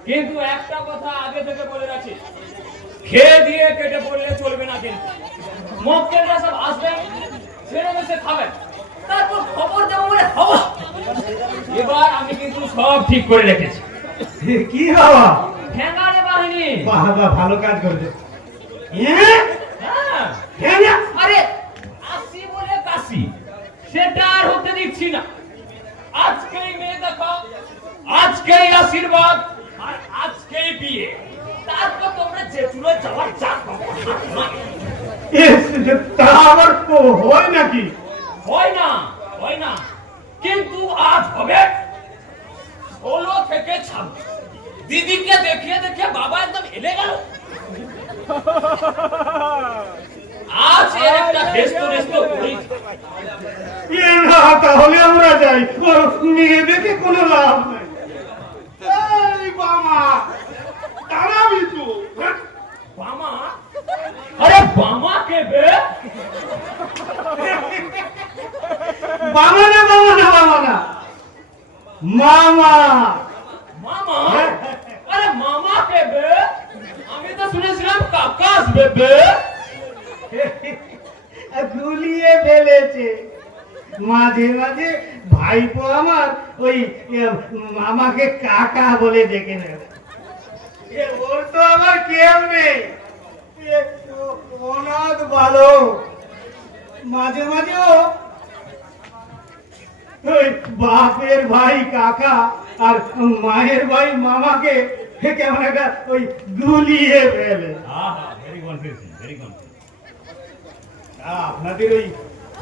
কিন্তু একটা কথা আগে থেকে বলে রাখি, খেয়ে দিয়ে কেটে পড়লে চলবে না। কিন্তু মক্কেলরা সব আসবেন, ছেড়ে বসে খাবেন, তারপর খবর দেবো বলে খবর। এবার আমি কিন্তু সব ঠিক করে রেখেছি। কি বাবা? ঠেঙ্গারে বাহিনী। বাবা ভালো কাজ করেছে। হ্যাঁ, ঠ্যাঙা? আরে আসি বলে কাশি, সেটা আর হতে দিচ্ছি না। আজকেই মেয়ে দেখো, আজকেই আশীর্বাদ, আর আজকেই বিয়ে। তারপর তোমরা যে চুলো যাওয়ার যা তা আবার হয় নাকি? হয় না, হয় না, কিন্তু আজ হবে 16 থেকে 26। দিদিকে দেখিয়ে দেখিয়ে বাবা একদম এলে গেল। আজ এর একটা হেস্ত নেস্ত করি। না, তাহলে আমরা যাই। মেয়ে দেখে কোনো লাভ নাই। এই বাবা, দাঁড়াবি তো। বামা? আরে বামা কে বে? বাবা না বাবা না বাবা না, মামা। মামা? আরে মামা কে বে? আমি তো শুনেছিলাম কাকা আসবে বে। গুলিয়ে ফেলেছে। মাঝে মাঝে ভাইপো আমার ওই মামাকে কাকা বলে ডেকে নেবে। ওর তো আমার কেউ নেই, অনাথ বালক। মাঝে মাঝে ও ওই বাপের ভাই কাকা আর মায়ের ভাই মামাকে কেমন একটা ওই গুলিয়ে ফেলে। Very confusing, very confusing. আপনাদের ওই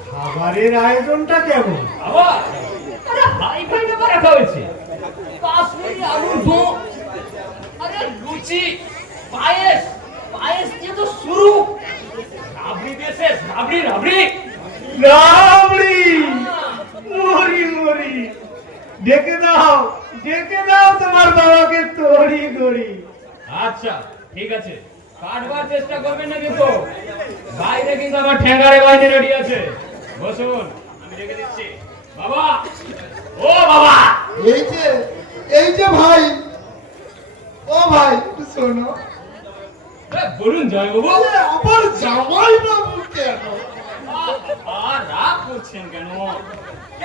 খাবারের আয়োজনটা কেমন? বাবা, আরে হাই ফাই ব্যাপার রাখা হয়েছে। কাশ্মীরি আলুর দম, আরে লুচি, পায়েস, পায়েস দিয়ে তো শুরু। রাবড়ি দিয়েছে, রাবড়ি রাবড়ি। রাবড়ি, মরি মরি। ডেকে দাও, ডেকে দাও তোমার বাবাকে তড়ি গড়ি। আচ্ছা ঠিক আছে, কাটবার চেষ্টা করবেন না কিন্তু। বাইরে কিন্তু আমার ঠেঙ্গারে বাহিনী রেডি আছে। বসুন, আমি রেখে দিচ্ছি। বাবা, ও বাবা, এই যে ভাই, ও ভাই একটু শোনো। বলুন জয় বাবু। আমার জামাই বাবু কেন? আর রাগ করছেন কেন?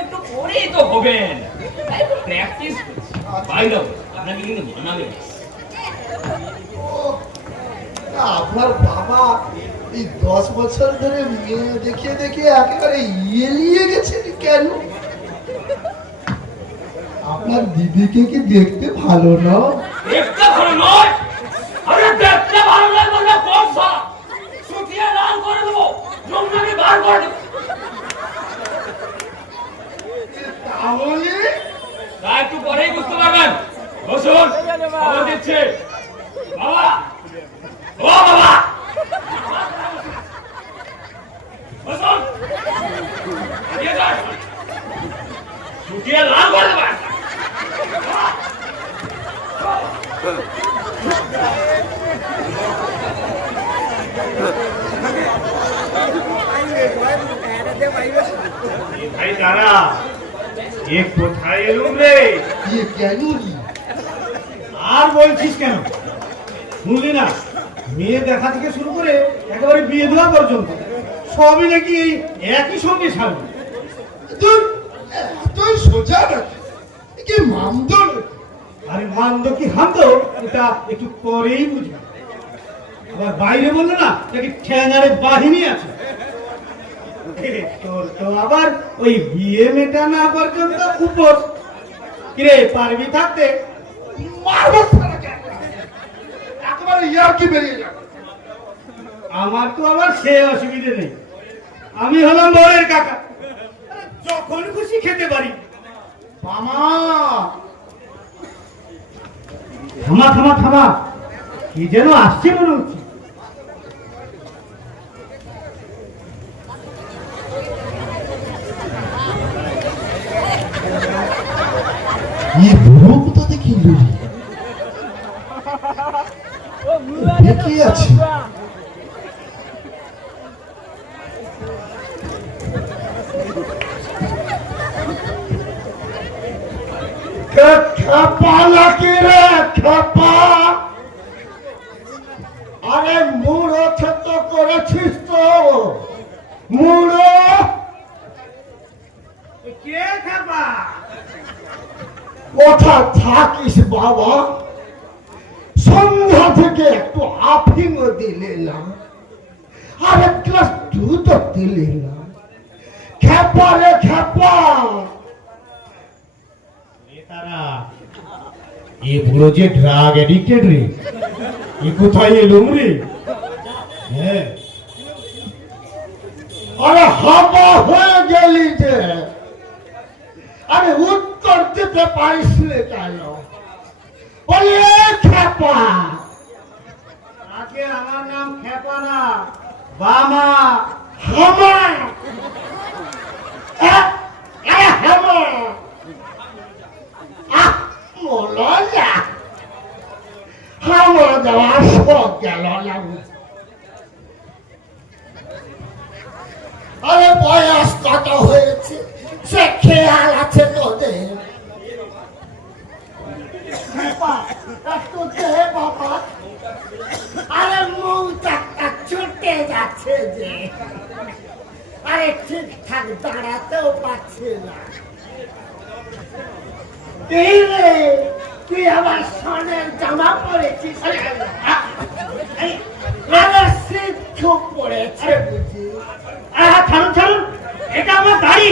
একটু পরেই তো হবেন, একটু প্র্যাকটিস করছি। বাইরে আপনাকে কিন্তু মানাবে। আপনার বাবা এই 10 বছর ধরে মেয়ে দেখিয়ে দেখিয়ে একেবারে ইয়েলিয়ে গেছেন কেন? আপনার দিদিকে কি দেখতে ভালো না? দেখতে ভালো নয়, আরে দেখতে ভালো নয় বললে কোন সালা? শুকিয়ে লাল করে দেবো, জঙ্গলে বার করে দেবো। তাহলে তা একটু পরেই বুঝতে পারবেন। বসুন, খবর দিচ্ছে। বাবা, ও বাবা, বসুন। এগিয়ে যান। শুকিয়ে লাল করে দেবেন। ভাই দাঁড়া, এ কোথায় এলুম রে? ইয়ে কেন রে? আর বলছিস কেন? শুনলি না, মেয়ে দেখা থেকে শুরু করে একেবারে বিয়ে দেওয়া পর্যন্ত সবই নাকি এই একই সঙ্গে সারবে। ধুর, এতই সোজা নাকি এ কি মামদ নাকি? আরে মান্দ কি হান্দ এটা একটু পরেই বুঝবে। আবার বাইরে বললো না নাকি ঠ্যাঙারে বাহিনী আছে। তোর তো আবার ওই বিয়ে মেটা না পর্যন্ত উপোস। কিরে পারবি থাকতে? মারবো শালাকে একটা। একেবারে ইয়ার কি বেরিয়ে যাবে। আমার তো আবার সে অসুবিধে নেই, আমি হলাম বরের কাকা, যখন খুশি খেতে পারি। মামা থামা থামা থামা, কি যেন আসছে মনে হচ্ছে। এই বুড়ো কোথা থেকে এলো রে? কে আছে? খেপা নাকি রে খেপা? আরে মুড়ো ছেদ করেছিস তো? মুড়ো কে খাবা? কোথায় থাকিস বাবা? সন্ধ্যা থেকে একটু আফিংও দিলে না, আর এক গ্লাস দুধও দিলে না। খেপা রে খেপা। তারা এ বুড়ো যে ড্রাগ এডিক্টেড রে, এ কোথায় এলুম রে? হ্যাঁ, আরে হাবা হয়ে গেলি যে, আরে উত্তর দিতে পারিস নে কেন? বলে খেপা। আগে আমার নাম খেপা না, বামা। হামা। আরে হামা। মলয়া হামা দেওয়া সব গেল না। আরে বয়স কত হয়েছে সে খেয়াল আছে তোদের? একটু দে বাবা। আরে মুখটা ছুটে যাচ্ছে যে, আরে ঠিকঠাক দাঁড়াতেও পারছে না। এই রে, তুই আবার সনের জামা পরেছিস? আরে শীত খুব পড়েছে বুঝি। ছাড়ুন ছাড়ুন, এটা আমার দাড়ি,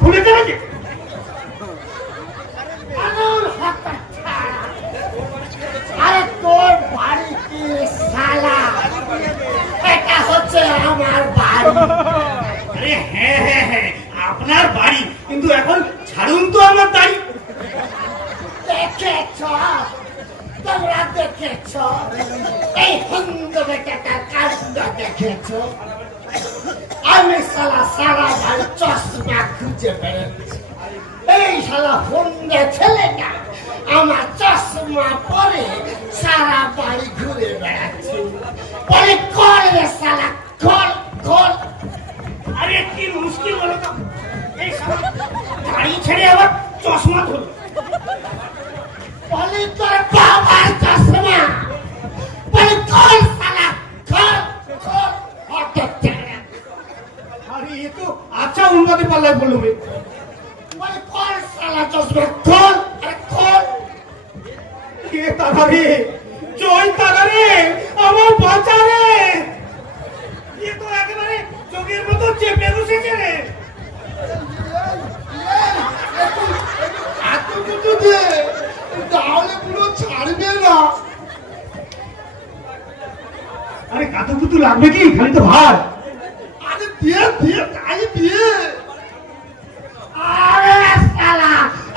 খুলে চলেছে। আরে তোর বাড়ি কি শালা? এটা হচ্ছে আমার বাড়ি। আরে হ্যাঁ হ্যাঁ হ্যাঁ, আপনার বাড়ি, কিন্তু এখন ছাড়ুন তো আমার দাড়ি। দেখেছ, তোমরা দেখেছ এই হিন্দু বেটাটার কাণ্ড দেখেছ? আমি শালা সারা বাড়ি চশমা খুঁজে বেড়াচ্ছি, এই শালা হুন্ডে ছেলেটা আমার চশমা পরে সারা বাড়ি ঘুরে বেড়াচ্ছে। বলে কল রে শালা, কল কল। আরে কি মুশকিল হলো তো, এই শালা দাড়ি ছেড়ে আবার চশমা ধরল। বলে তোর বাবার চশমা। বলে কল শালা, কল কল। অত ছেড়ে আরে এ তো আচ্ছা উন্নতি পাল্লায় বললো রে। বলে কল শালা চশমা, কল। আরে কল। কে তারা রে? জয় তারা রে, আমার বাঁচা রে। এ তো একেবারে চোখের মতো চেপে বসেছে রে। এত কিছু দিয়ে তাহলে পুরো ছাড়বে না। আরে কাতুকুতু লাগবে কি, খালি তো ভাত। আরে দিয়ে দিয়ে তাই দিয়ে। আরে শালা,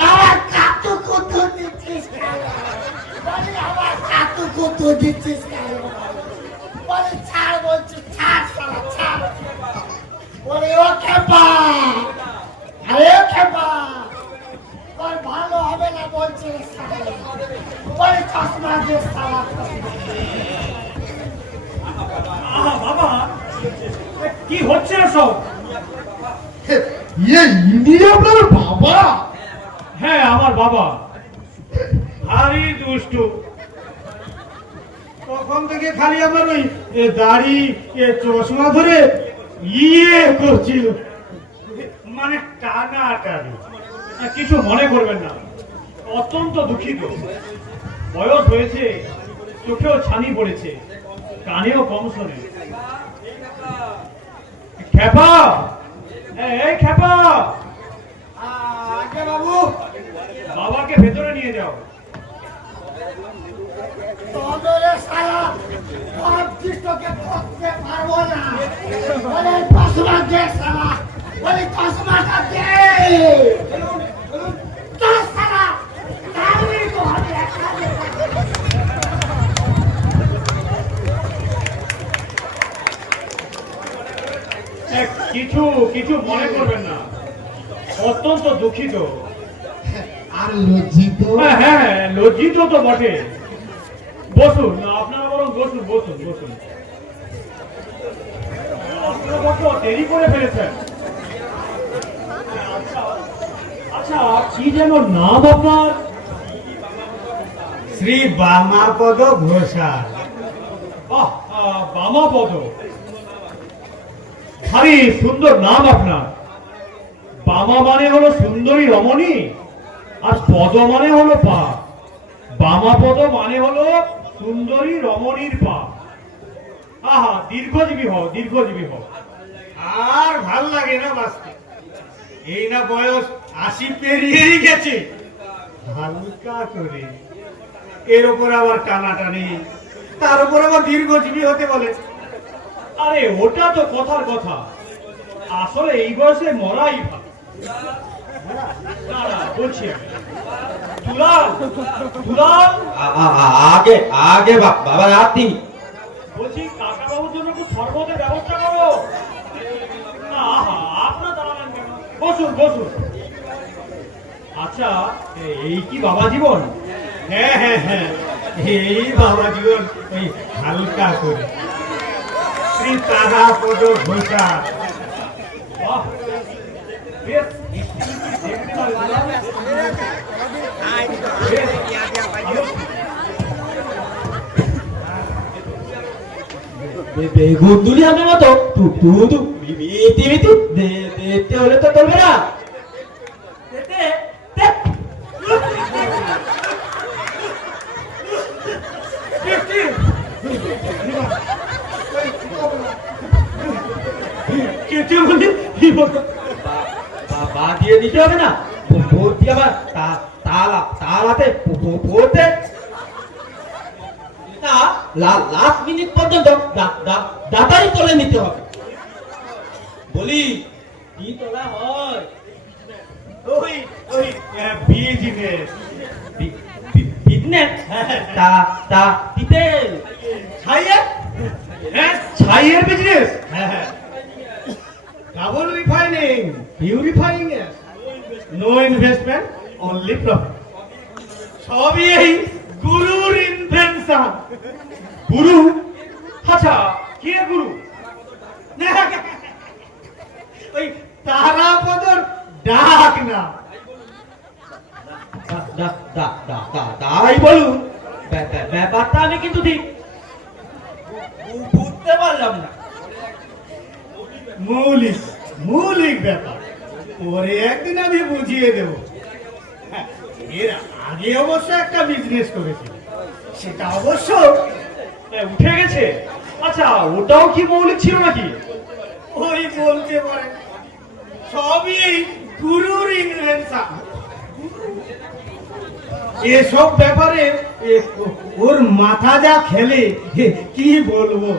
আমার কাতু কুতু দিচ্ছিস কেন? বলে আমার কাতু কুতু দিচ্ছিস কেন? বলে ছাড় বলছি, ছাড় শালা ছাড়। বলে ও খেপা, আরে ও খেপা, ওর ভালো হবে না বলছে শালা। বলে চশমা দিয়ে শালা। আহা বাবা, কি হচ্ছে না সব? ইনি আপনার বাবা? হ্যাঁ আমার বাবা, ভারী দুষ্টু। তখন থেকে খালি আমার ওই দাড়ি চশমা ধরে ইয়ে করছিল, মানে টানা টানি। কিছু মনে করবেন না, অত্যন্ত দুঃখিত। বয়স হয়েছে, চোখেও ছানি পড়েছে, কানেও কম শোনে। খেপা, এই খেপা, আগে বাবু, বাবাকে ভেতরে নিয়ে যাও। তোদের সারা ভাবছিস তোকে করতে পারবো না। বলে চশমা দে সারা, বলে চশমাটা দে। তোর সারা তাহলে তো হবে একটা দে। কিছু কিছু মনে করবেন না, অত্যন্ত দুঃখিত। আর লজ্জিত হ্যাঁ হ্যাঁ, লজ্জিত তো বটে। বসুন, আপনারা বরং বসুন, বসুন, বসুন। আপনারা বড্ড দেরি করে ফেলেছেন। আচ্ছা, আচ্ছা, কি যেন নাম আপনার? শ্রী বামাপদ ঘোষাল। বাহ, বামাপদ, ভারী সুন্দর নাম আপনার। বামা মানে হলো সুন্দরী রমণী, আর পদ মানে হলো পা। বামাপদ মানে হলো সুন্দরী রমণীর পা। আহা, দীর্ঘজীবী হও, দীর্ঘজীবী হও। আর ভাল লাগে না বাঁচতে। এই না বয়স 80 পেরিয়েই গেছে। হালকা করে এর উপর আবার টানাটানি, তার উপর আবার দীর্ঘজীবী হতে বলে। আরে ওটা তো কথার কথা, আসলে এই বয়সে মরাই ভালো। না, না, বলছি আমি। দুলাল, দুলাল, আগে আগে বাবা রাতি। বলছি কাকা বাবুর জন্য একটু শরবতের ব্যবস্থা করো না। আহা, আপনার দাঁড়ালেন কেন? বসুন, বসুন। আচ্ছা, এই কি বাবা জীবন? হ্যাঁ হ্যাঁ হ্যাঁ, এই বাবা জীবন ওই হালকা করে। শ্রী তারাপদ ঘোষাল। বাহ, বেশ, দেখতে পারে দুলাল। বেশ, ভালো। বেগুন তুলি আমার মতো তু মিটি মিটি দেখতে হলে তো চলবে না। কেটে বলি কি বলতো? বা দিয়ে দিতে হবে না, ভোট দিয়ে আবার তালাতে ভোটে না, লাস্ট মিনিট পর্যন্ত দাতারি তোলে নিতে হবে। বলি কি তোলা হয়? ওই ওই বিজনেস। বিজনেস তা দিতে ছাইয়া, হ্যাঁ, ছাইয়ের বিজনেস। হ্যাঁ, double refining, purifying, no investment, only profit. সবই এই গুরুর ইনভেনশন। গুরু? আচ্ছা, কে গুরু? ওই তারাপদর ডাক না। তাই বলুন, ব্যাপারটা আমি কিন্তু ঠিক বুঝতে পারলাম না। মৌলিক মৌলিক ব্যাপার, পরে একদিন আমি বুঝিয়ে দেব। হ্যাঁ, এর আগে অবশ্য একটা বিজনেস করেছিল, সেটা অবশ্য উঠে গেছে। আচ্ছা, ওটাও কি মৌলিক ছিল নাকি? ওই বলতে পারে সবই এই গুরুর ইনভেনশন। এসব ব্যাপারে ওর মাথা যা খেলে কি বলবো,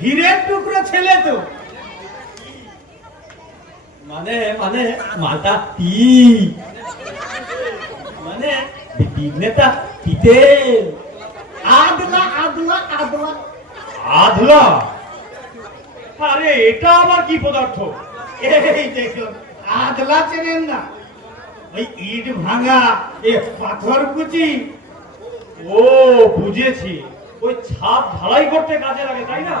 হীরের টুকরো ছেলে তো। মানে মালটা কি মানে বিঘ্নেটা কিতে আদলা আদলা আদলা আধলা? আরে এটা আবার কি পদার্থ? এই দেখুন, আদলা চেনেন না? ওই ইট ভাঙা পাথর কুচি। ও, বুঝেছি, ওই ছাদ ঢালাই করতে কাজে লাগে, তাই না?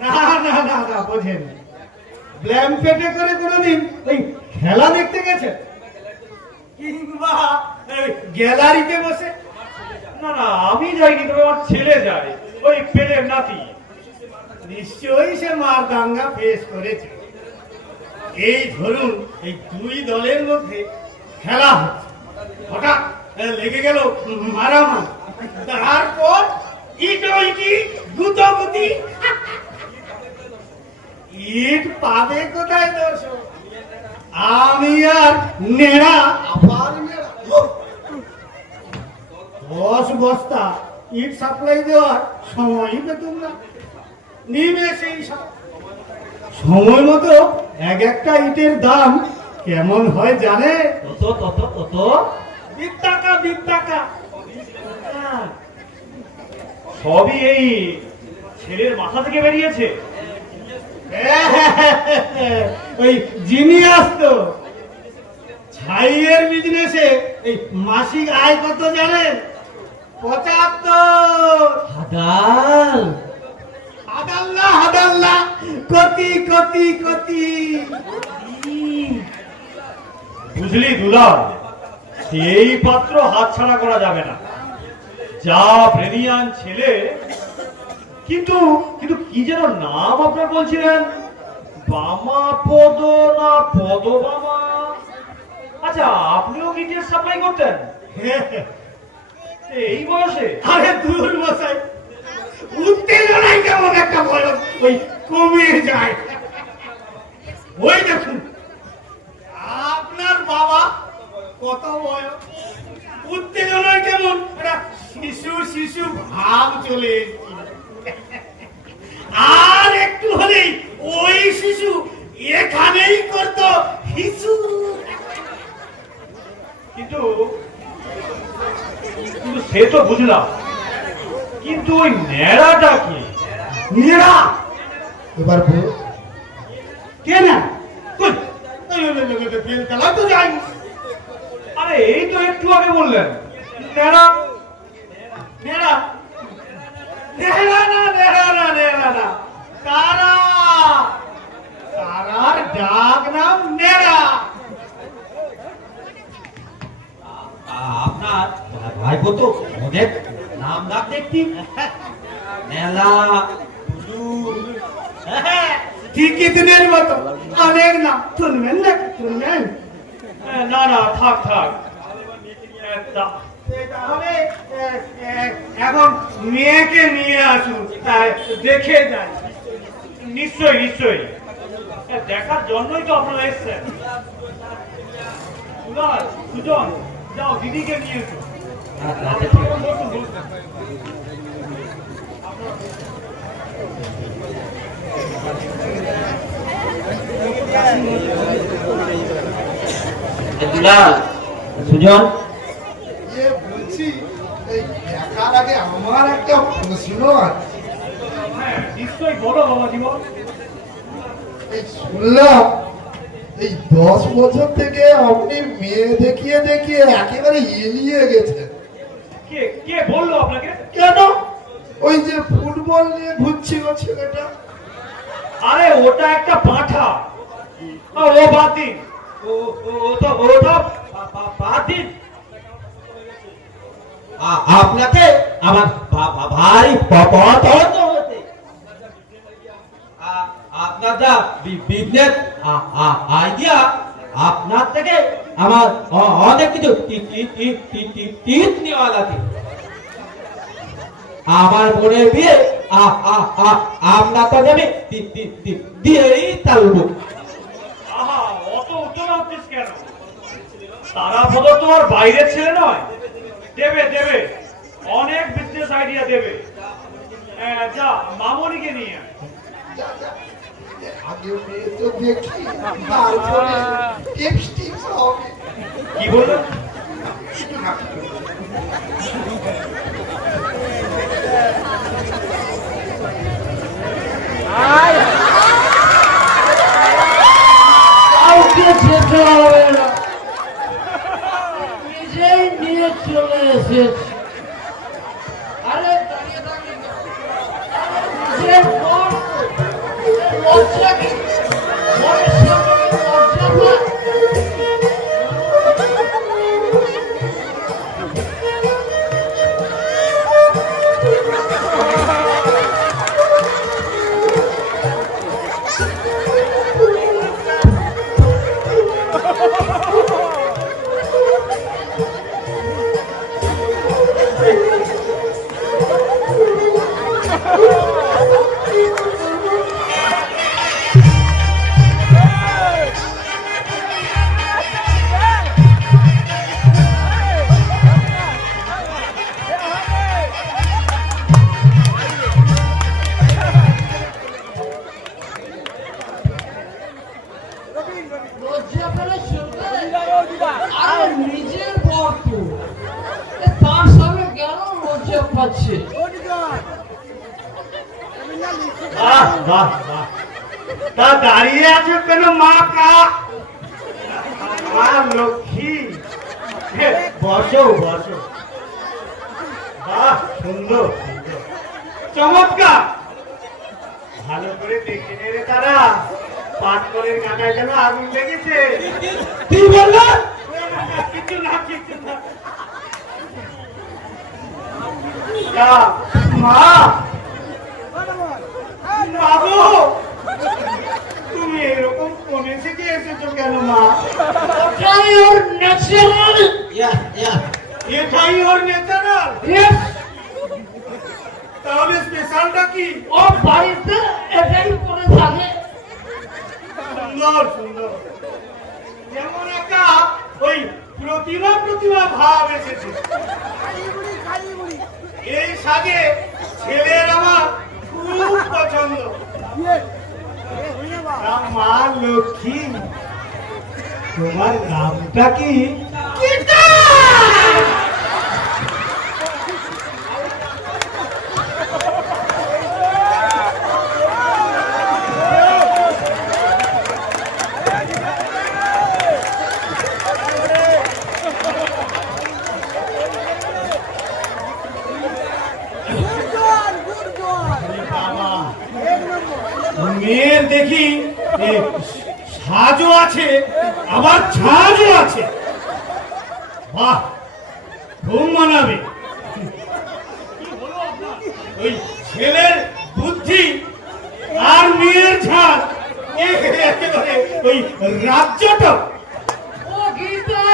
না না না না, বোঝেন। ব্ল্যাম্পেটে করে কোনোদিন ওই খেলা দেখতে গেছে, কিংবা গ্যালারিতে বসে? না না, আমি যাইনি, তবে আমার ছেলে যায়, ওই পেলের নাতি। নিশ্চয়ই সে মার দাঙ্গা ফেস করেছে। এই ধরুন, এই দুই দলের মধ্যে খেলা হচ্ছে। হঠাৎ লেগে গেল মারামারি, তারপর ইটি গুতগুতি। ইট পাবে কোথায় দর্শক? আমি আর নেড়া আবার মেয়েরা 10 বস্তা ইট সাপ্লাই দেওয়ার সময়ই পেতুম না। নিমেষেই সময় মতো এক একটা ইটের দাম কেমন হয় জানে? কত 20 টাকা 20 টাকা। সবই এই ছেলের মাথা থেকে বেরিয়েছে। ওই জিনিয়াস তো। ছাইয়ের বিজনেসে এই মাসিক আয় কত জানেন? 75। হাদাল হাদাল্লা কতি। বুঝলি দুলাল, এই পাত্র হাতছাড়া করা যাবে না। যা ব্রেনিয়ান ছেলে। কিন্তু কিন্তু কি যেন নাম আপনার বলছিলেন? বামাপদ না পদবামা? আচ্ছা, আপনিও গিটার সাপ্লাই করতেন এই বয়সে? আরে দূর মশাই, উত্তেজনায় কেমন একটা বয়স ওই কমিয়ে যায়। ওই দেখুন আপনার বাবা কত বয়স, উত্তেজনায় কেমন একটা শিশু ভাব চলে এসেছিল। আর একটু হলেই ওই শিশু এখানেই করতো হিসু। কিন্তু সে তো বুঝলাম, কিন্তু ওই ন্যাড়াটা কি? মেয়েরা এবার বল কে না বেলতলা তো যাই। আরে এই তো একটু আগে বললেন ন্যাড়া। নেড়া না তারার ডাক নাম নেড়া। আপনার ভাইপো তো অনেক নাম ডাক দেখতি, মেলা ঠিকই দিনের মতো অনেক নাম শুনবেন না, শুনবেন। না থাক তাহলে এখন মেয়েকে নিয়ে আসুন, তাই দেখে যাই। নিশ্চয়ই দেখার জন্যই তো আপনারা এসছেন। সুজন, যাও দিদিকে নিয়ে এসো। বসুন। দুলাল, সুজন, বলছি এই দেখার আগে আমার একটা প্রশ্ন আছে। হ্যাঁ, নিশ্চয়ই বলো বাবা জীবন। এই শুনলাম এই 10 বছর থেকে আপনি মেয়ে দেখিয়ে একেবারে এলিয়ে গেছেন। কে বললো আপনাকে? কেন? ওই যে ফুটবল নিয়ে ঘুরছিল ছেলেটা। আরে ওটা একটা পাঁঠা। ও বাদ দিন, ওটা বাদ দিন। আপনাকে আমার ভারী পছন্দ হতে। আপনার যা বিজনেস আইডিয়া, আপনার থেকে আমার অনেক কিছু টিপস নেওয়া লাগে। আমার বোনের বিয়ে আপনার তো যাবে দিয়েই তালবো। আহা, অত উত্তর হচ্ছিস কেন? তারাপদ তো আর বাইরের ছেলে নয়। দেবে অনেক বিজনেস আইডিয়া দেবে। যা মামনিকে নিয়ে আয়। আগে মেয়ে তো দেখি, তারপরে টিপস হবে। কি বললেন? কাউকে যেতে হবে না, নিজেই নিয়ে চলে এসেছি। আরে দাঁড়িয়ে থাকলে তো। আরে নিজের বর তো। লজ্জা কি? বরের সামনে লজ্জা পায়? করে চলবে? আরে নিজের বর তো, তার সামনে কেন লজ্জা পাচ্ছে? বাহ বাহ বাহ, তা দাঁড়িয়ে আছে কেন মা কা মা লক্ষ্মী? হে, বসো বসো। বাহ, সুন্দর সুন্দর, চমৎকার। ভালো করে দেখে নে রে তারা, পাটকলের কাঁটায় যেন আগুন লেগেছে। কি বললেন? কিছু না কিছু না। তা, মা, বাবু, তুমি এরকম কোণে থেকে এসেছো কেন মা? ওটাই ওর ন্যাচারাল। এটাই ওর ন্যাচারাল? Yes, তাহলে স্পেশালটা কি? ওর বাড়িতে এটাই করে থাকে। সুন্দর সুন্দর, যেমন একটা ওই প্রতিমা প্রতিমা ভাব এসেছে। এই সাজে ছেলের আমার খুব পছন্দ। তা মা লক্ষ্মী, তোমার নামটা কি? বাবা, মেয়ের দেখি এ, সাজও আছে আবার ঝাঁজও আছে। বাহ, খুব মানাবে। ওই ছেলের বুদ্ধি আর মেয়ের ঝাঁজ, একেবারে ওই রাজ্যটা। ও গীতা,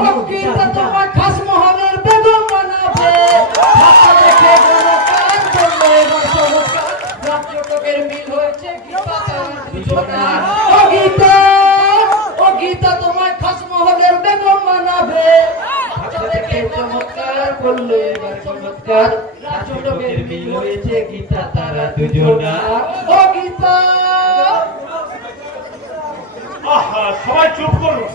ও গীতা তোমার খাসমোহনের বেগম বানাবে। হাতে রেখে চমৎকার করলো এবার চমৎকার। রাজ্যটকের মিল হয়েছে গীতা তার দুজনার। ও গীতা, ও গীতা তোমার খাসমোহনের বেগম বানাবে। হাতে রেখে চমৎকার করলো এবার চমৎকার। রাজ্যটকের মিল হয়েছে গীতা তারা দুজনার। ও গীতা। আহা, সবাই চুপ করুন।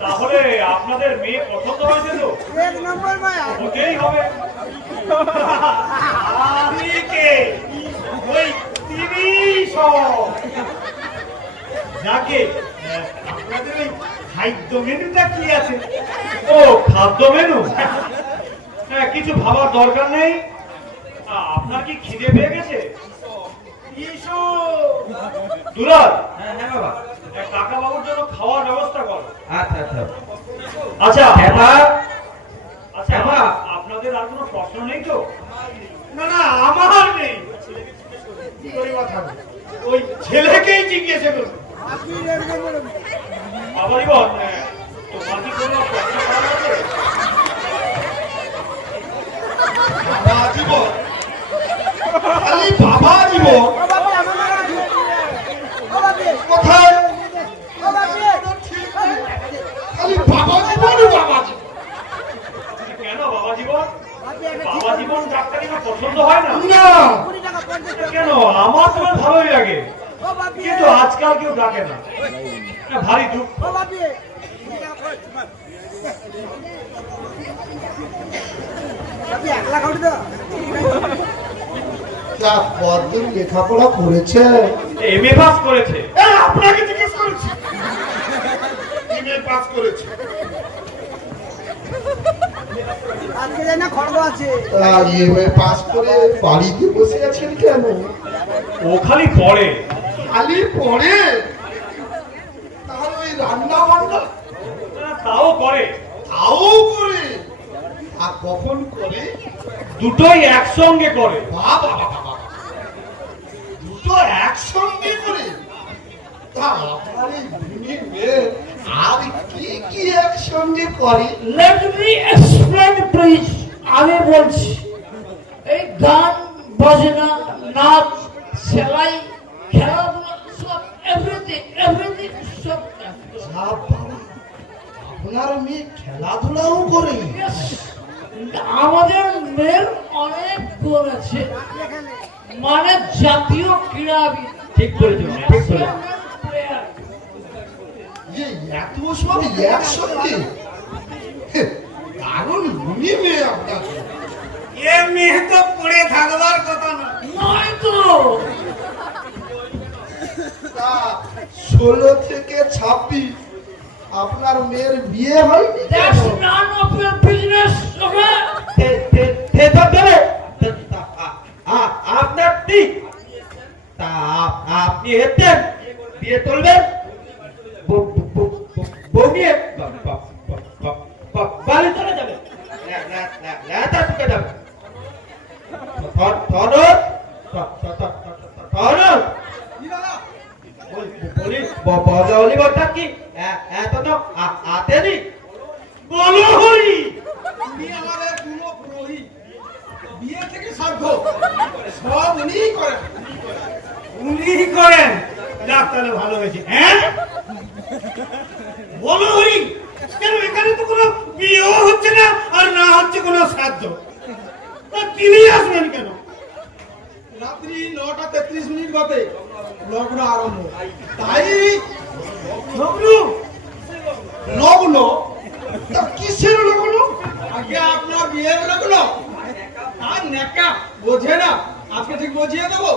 তাহলে আপনাদের মেয়ে পছন্দ হয়েছে তো? ওকেই হবে। আমি কে? ওই তিনিই সব। যাকে আপনাদের ওই খাদ্য মেনুটা কি আছে? ও, খাদ্য মেনু? হ্যাঁ, কিছু ভাবার দরকার নেই। আপনার কি খিদে পেয়ে গেছে? ইসু দুলাল, হ্যাঁ হ্যাঁ বাবা। কাকা বাবুর জন্য খাওয়ার ব্যবস্থা করো। আচ্ছা আচ্ছা। আচ্ছা বাবা, আচ্ছা, বাবা। আপনাদের আর কোনো প্রশ্ন নেই তো? না না, আমার নেই। ওই ছেলেকেই জিজ্ঞেস করুন। বাবা জীবন, তোমার কি কোনো প্রশ্ন করার আছে? বাবা জীবন, খালি বাবা জীবন কোথায়? খালি বাবা জীবন, বাবা জীবন। কেন বাবা জীবন? বাবা জীবন ডাক্তারি পছন্দ হয় না? কেন, আমার তো ভালোই লাগে, কিন্তু আজকাল কেউ ডাকে না। ভারী দুঃখ। যা কতদিন লেখাপড়া করেছে? এমএ পাস করেছে। আপনাকে জিজ্ঞেস করেছি। এমএ পাস করেছে। এমএ পাস করে বাড়িতে বসে আছেন কেন? ও খালি পড়ে। খালি পড়ে? তাহলে ওই রান্না বান্না তাও করে। তাও করে? আর কখন করে? দুটোই একসঙ্গে করে। বাবা বাবা, দুটো একসঙ্গে করে? তা আপনার এই ভূমি মেয়ে আর কি কি একসঙ্গে করে? Let me explain please. আমি বলছি, এই গান বাজনা নাচ সেলাই খেলাধুলা সব এভরিথিং সব যা বাবা, আপনার মেয়ে খেলাধুলাও করে? Yes. আমাদের মেয়ের অনেক গুণ আছে, মানে জাতীয় ক্রীড়াবিদ। ঠিক বলেছো, ঠিক বলেছো। প্লেয়ার এত সব একসঙ্গে দারুণ গুণী মেয়ে আপনার। এ মেয়ে তো পড়ে থাকবার কথা না। নয় তো। তা 16 থেকে 26 আপনার মেয়ের বিয়ে হয়নি কেন? That's none of your business, okay? আপনার ঠিক তা আপনি হেতেন বিয়ে তুলবেন বউ নিয়ে বাড়ি চলে যাবে ঢুকে যাবে বলিবারটা কি এত তো আতেনি বলো হরি উনি আমাদের পুরো পুরোহিত, বিয়ে থেকে শ্রাদ্ধ সব উনিই করেন। উনি করেন। যাক তাহলে ভালো হয়েছে। হ্যাঁ বলো হরি কেন এখানে তো কোনো বিয়েও হচ্ছে না আর না হচ্ছে কোনো শ্রাদ্ধ, তা তিনি আসবেন কেন? রাত্রি 9:33 বাজে লগ্ন আরম্ভ, তাই লগ্ন লগ্ন। তা কিসের লগ্ন? আগে আপনার বিয়ের লগ্ন আর নেকা বোঝে না, আজকে ঠিক বুঝিয়ে দেবো।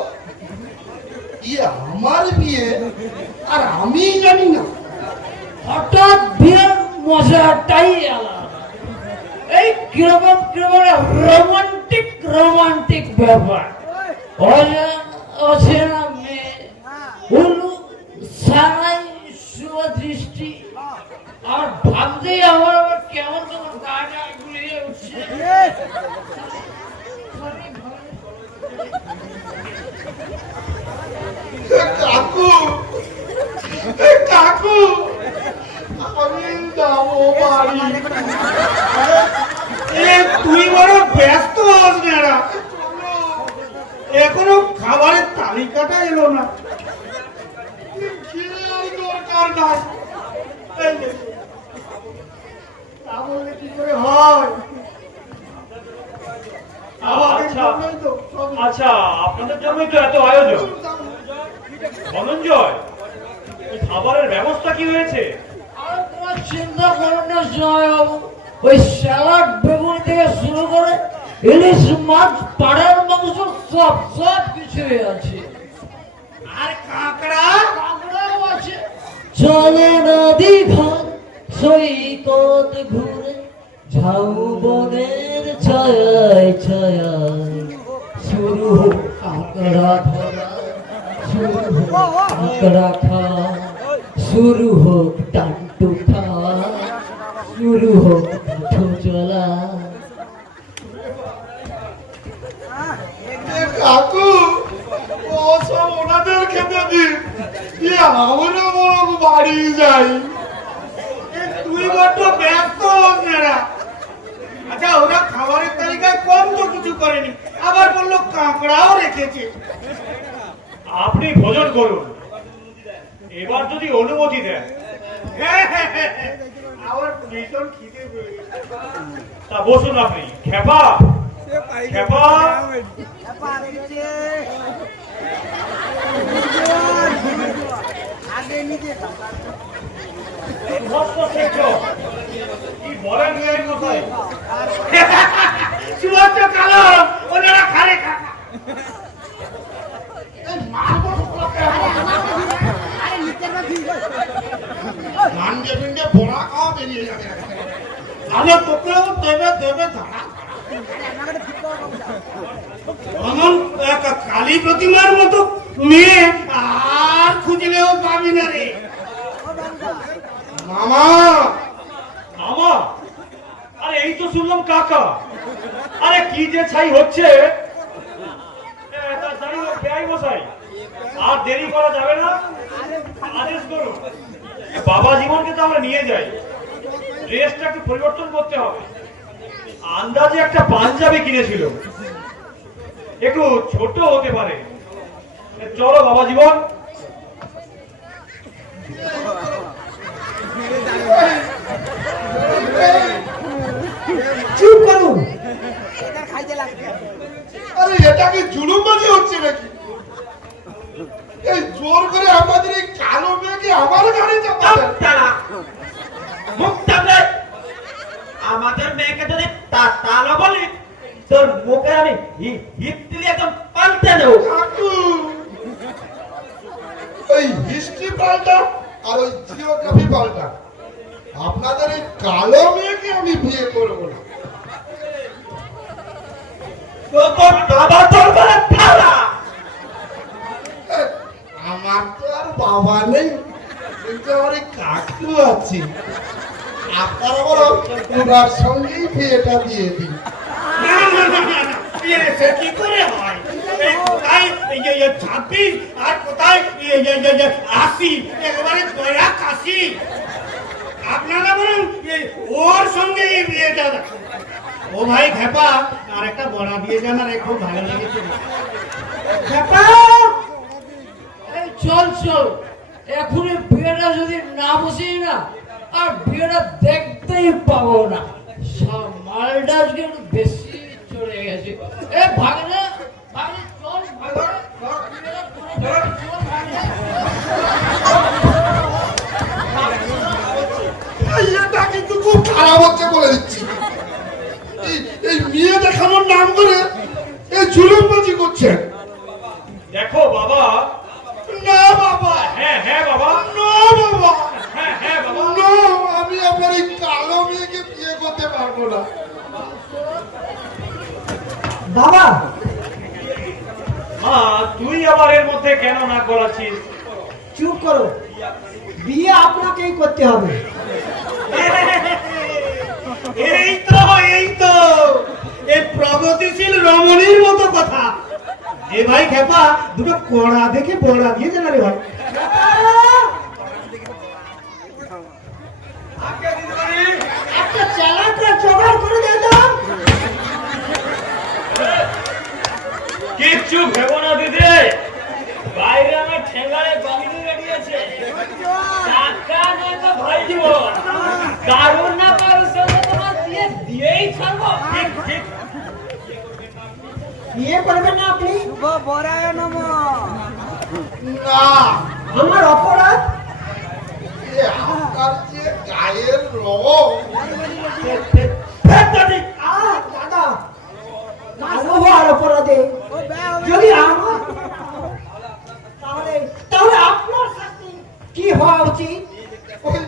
ইয়ে আমার বিয়ে আর আমি জানি না। হঠাৎ বিয়ের মজাটাই আলাদা। এই কিরকম রোমান্টিক ব্যাপার। অচেনা মেয়ে, উলু সারাই সুদৃষ্টি, আর ভাবতেই আমার আবার কেমন কেমন গাটা গুলিয়ে উঠছে। কাকু কাকু আমি যাবো বাড়ি। এ তুই বড় ব্যস্ত হস না, এখনো খাবারের তালিকাটা এলো না। খেয়াল দরকার নাই। এই নে। তা বললে কি করে হয়? আমাদের আচ্ছা জন্যই তো সব। আচ্ছা, আপনাদের জন্যই তো এত আয়োজন। ধনঞ্জয়, এই খাবারের ব্যবস্থা কি হয়েছে? আর তোমার চিন্তা করো না জয়বাবু, ওই স্যালাড বেগুন থেকে শুরু করে ইলিশ মাছ, পাড়ার মাংস সব কিছুই আছে। আর কাঁকড়া কাঁকড়াও আছে। চলে নদী ঘাট সৈকত ঘুরে, ঝাউবনের ছায়ায় ছায়ায় শুরু হোক কাঁকড়া ধরা, শুরু হোক কাঁকড়া খাওয়া, শুরু হোক টান্টু খাওয়া, শুরু হোক কাঠো চলা। কাকু ওসব ওনাদের খেতে দিন, আমরা বরং বাড়ি যাই। এ তুই বড্ড ব্যস্ত হস না। আচ্ছা ওরা খাবারের তালিকায় কম তো কিছু করেনি, আবার বললো কাঁকড়াও রেখেছে। আপনি ভোজন করুন, এবার যদি অনুমতি দেন। আবার ভীষণ খিদে পেয়ে গেছে। তা বসুন আপনি। খেপা খেপা, কি বলেন বিআইন মশাই? সুভাষ কালো ওনারা খারে খাকা। মান্ডে পিন্ডে বড়া খাওয়া বেরিয়ে যাবে। আমার তোকেও দেবে দেবে ধারা। এমন একটা কালী প্রতিমার মতো মেয়ে আর খুঁজলেও পাবি না রে। মামা মামা, আরে এই তো শুনলাম কাকা। আরে কি যে ছাই হচ্ছে। তা জানি না বেআই মশাই, আর দেরি করা যাবে না, আদেশ করুন। বাবা জীবনকে তো আমরা নিয়ে যাই, ড্রেসটা একটু পরিবর্তন করতে হবে। আন্দাজে একটা পাঞ্জাবি কিনেছিল, একটু ছোট হতে পারে। চলো বাবা জীবন। চুপ করুন। আরে এটা কি জুলুমবাজি হচ্ছে নাকি? এই জোর করে আমাদের এই কালো মেয়েকে আমার গাড়ি চাপাবেন? ওকে আমি হিট দিলে একদম পাল্টে দেবো। কাকু ওই হিস্ট্রি পাল্টা আর ওই জিওগ্রাফি পাল্টা, আপনাদের এই কালো মেয়েকে আমি বিয়ে করবো না। তো তোর বাবা তোর বলে ফালা। আমার তো আর বাবা নেই, কিন্তু আমার এই কাকু আছে। আপনারা বলো ওনার সঙ্গেই বিয়েটা দিয়ে দিন। না না না না না, সে কি করে হয়? এই কোথায় 26 আর কোথায় 80, একেবারে দয়া কাশি। আপনারা বলুন ওর সঙ্গে এই বিয়েটা। ও ভাই খেপা, আর একটা বড়া দিয়ে যান, আর খুব ভালো লেগেছে। ব্যাপার এই চল চল, এখনই বিয়েটা যদি না বসি না আর বিয়েটা দেখতেই পাবো না। সব মালটা আজকে একটু বেশি চড়ে গেছে। এ ভাগনা ভাগনা চল ভাগনা, বিয়েটা করে ফেল, চল ভাগনা। এটা কিন্তু খুব খারাপ হচ্ছে বলে দিচ্ছি। এই মেয়ে দেখানোর নাম করে এই জুলুমবাজি করছেন। দেখো বাবা, না বাবা, হ্যাঁ হ্যাঁ বাবা, না বাবা, হ্যাঁ হ্যাঁ বাবা, না, আমি আপনার এই কালো মেয়েকে বিয়ে করতে পারবো না। বাবা মা তুই আবার এর মধ্যে কেন নাক গলাচ্ছিস? চুপ করো, বিয়ে আপনাকেই করতে হবে। এই তো এই প্রগতিশীল রমণীর মতো কথা। এ ভাই খেপা, দুটো কড়া দেখে বড়া দিয়ে দেন রে ভাই। একটা চালাকটা জোগাড় করে দে তো। কিচ্ছু ভেবো না দিদি, বাইরে আমার ঠেঙ্গারে বাহিনী বেরিয়েছে। টাকা নয় তো ভাই দিব, কারণ না কারোর সঙ্গে তোমার দিয়েই ছাড়বো। ঠিক ঠিক, বিয়ে করবেন না আপনি? না, আমার অপরাধ? এ আপনার যে গায়ের রং, দাদা, কালো হওয়ার অপরাধে যদি আমার তাহলে তাহলে আপনার শাস্তি কি হওয়া উচিত? ওই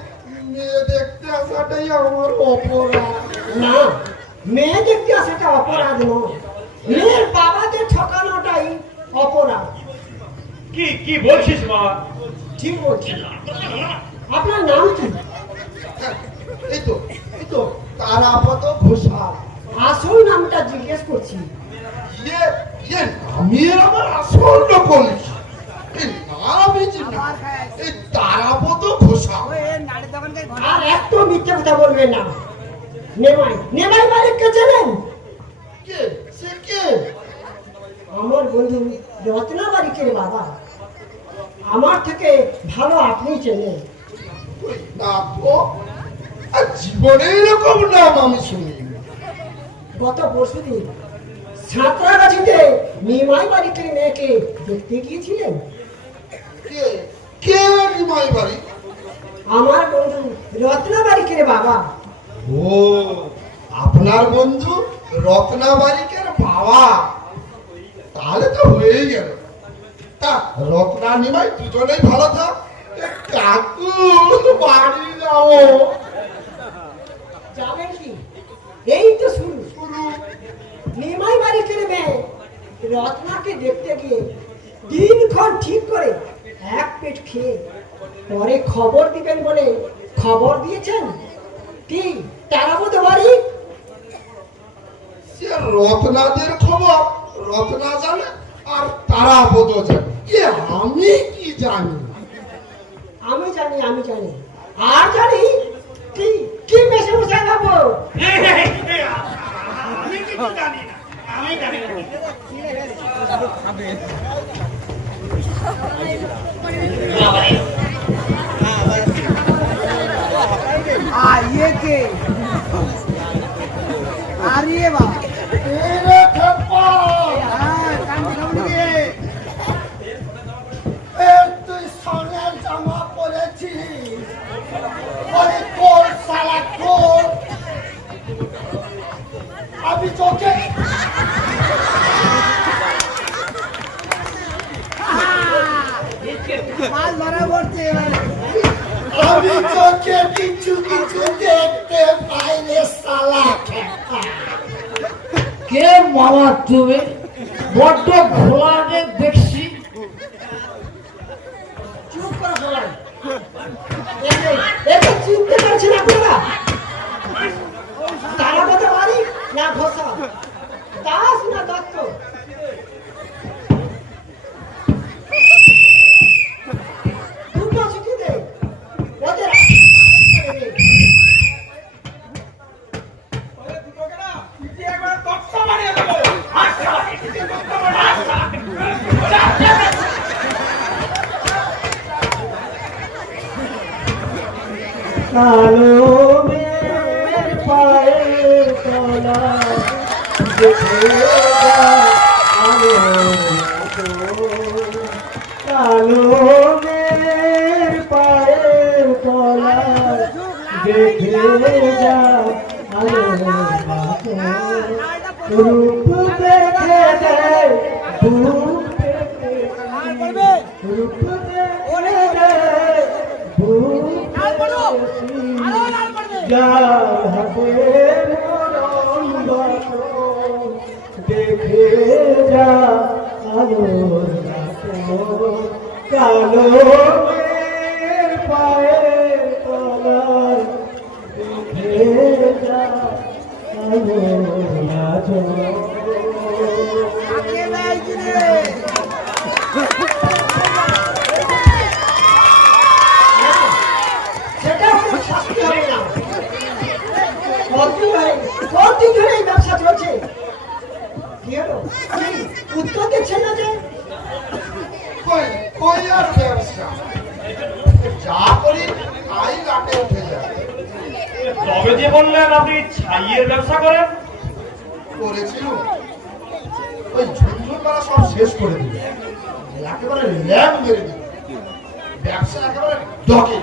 মেয়ে দেখতে আসাটাই আমার অপরাধ। না, মেয়ে দেখতে আসাটা অপরাধ নয়, মেয়ের বাবাদের ঠকানোটাই অপরাধ। কি কি বলছিস মা? ঠিক বলছি। আপনার নাম কি? এই তো তারাপদ ঘোষাল। আসল নামটা জিজ্ঞেস করছি। আমি আমার আসল নকল, এই নামই না, এই তারাপদ ঘোষাল। আর একটু মিথ্যে কথা বলবেন না। নেমাই মালিককে চেনেন? কে সে কে? আমার বন্ধু রত্না বারিকের বাবা। আমার থেকে ভালো আপনি চেনেন। ওই না তো, আর জীবনে এরকম নাম আমি শুনি। গত পরশুদিন সাঁতরাগাছিতে নিমাই বারিকের মেয়েকে দেখতে গিয়েছিলেন। কে কে নিমাই বাড়ি? আমার বন্ধু রত্না বারিকের বাবা। ও, আপনার বন্ধু রত্না বারিকের বাবা, তাহলে তো হয়েই গেল। তা রত্না নিমাই দুজনেই ভালো থাক। এ কাকু বাড়ি যাও। যাবেন কি? এই তো শুরু। নিমাই বারিকের মেয়ে রত্নাকে দেখতে গিয়ে দিনক্ষণ ঠিক করে এক পেট খেয়ে পরে খবর দিবেন বলে খবর দিয়েছেন। কি তারাপদ বাড়ি? সে রত্নাদের খবর রত্না জানে, আর তারাপদ জানে। আমি কি জানি? আমি জানি আর জানি কি কি মেশে বসে যাবো। আমি কিছু জানি না, আমি জানি না। ये के अरे बाबा এরে খেপা, তুই সোনার জামা পরেছিস, আরে কোন শালা কোন? আমি তোকে মাছ ধরা পড়ছে এবারে। আমি চোখে কিছু কিছু দেখতে পাই রে শালা খেপা। কে মামা তুমি বড্ড ঘোলা দেখছি। চুপ করে সবাই। একে চিনতে পারছি না আপনারা? তারা কথা বাড়ি না ঘোষা, দাস না দত্ত? দুটো চিঠি দে, ওদের কালো মেঘ পায়ের তলা দেখে যা আলোর মতো। কালো মেঘ পায়ের তলা দেখে যা আলোর মতো। রূপ দেখে দে রূপ দেখে রূপ দেখে দে দেখে যা আলোর মতো। কালো পায়ে তলায় দেখে যা আলোর মতো। সেটা কোনো শাস্তি হবে না। কতদিন ধরে এই ব্যবসা চলছে? কি হলো? কি উত্তর দিচ্ছে না যে? কই কই আর ব্যবসা, যা করি তাই লাটে উঠে যায়। তবে যে বললেন আপনি ছাইয়ের ব্যবসা করেন। করেছিল ওই ঝুনঝুন মারা সব শেষ করে দিল, একেবারে ল্যাম্প মেরে দিল, ব্যবসা একেবারে ডকে।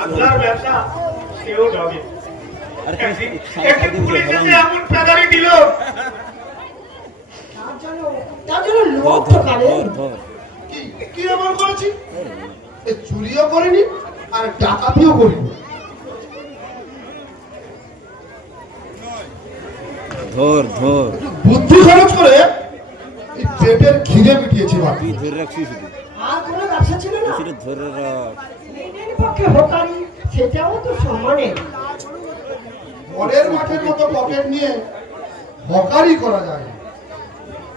আপনার ব্যবসা সেও ডগে। পুলিশ এসে এমন পেদারি দিল, তার জন্য লোক ঢোকালে কি কি এমন করেছি? এ চুরিও করিনি আর ডাকাতিও করিনি। ধর ধর একটু বুদ্ধি খরচ করে এই পেটের খিদে মিটিয়েছি বাকি। ধরে রাখছি শুধু আর কোনো ব্যবসা ছিল না। সেটা ধরে রাখ। মেয়েদের পক্ষে হোকারি সেটাও তো সমানে। বলের মাঠের মতো পকেট নিয়ে হকারি করা যায় না।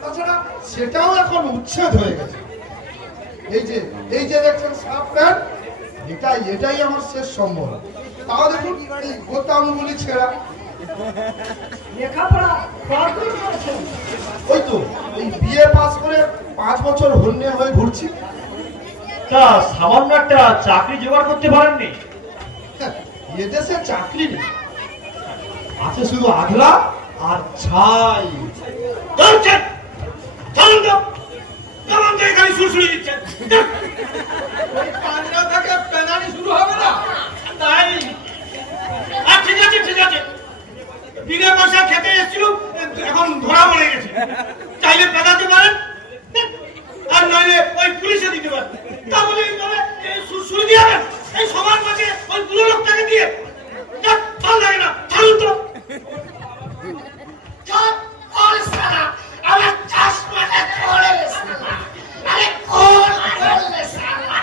তাছাড়া সেটাও এখন উচ্ছেদ হয়ে গেছে। এই যে দেখছেন সাপ প্যান্ট, এটাই আমার শেষ সম্বল। তাও দেখুন এই বোতামগুলি ছেঁড়া। লেখাপড়া কতদূর করেছেন? ওই তো এই বিএ পাস করে 5 বছর হন্যে হয়ে ঘুরছি। তা সামান্য একটা চাকরি জোগাড় করতে পারেননি? এদেশে চাকরি নেই, আছে শুধু আগলা আর ছাই। এখানে সুরসুরি দিচ্ছে। শুরু হবে না তাই ঠিক আছে ঠিক আছে, বিনা পয়সা খেতে এসেছিল, এখন ধরা পড়ে গেছে। চাইলে পেদাতে পারেন আর নইলে ওই পুলিশে দিতে পারেন। তাহলে এইভাবে সুরসুরি দিয়ে যাবেন এই সবার মাঝে ওই পুরো লোকটাকে দিয়ে। ভালো লাগে না, ছাড়ুন তো। আমার চশমাটা খোলে শালা। আরে খোল খোল শালা।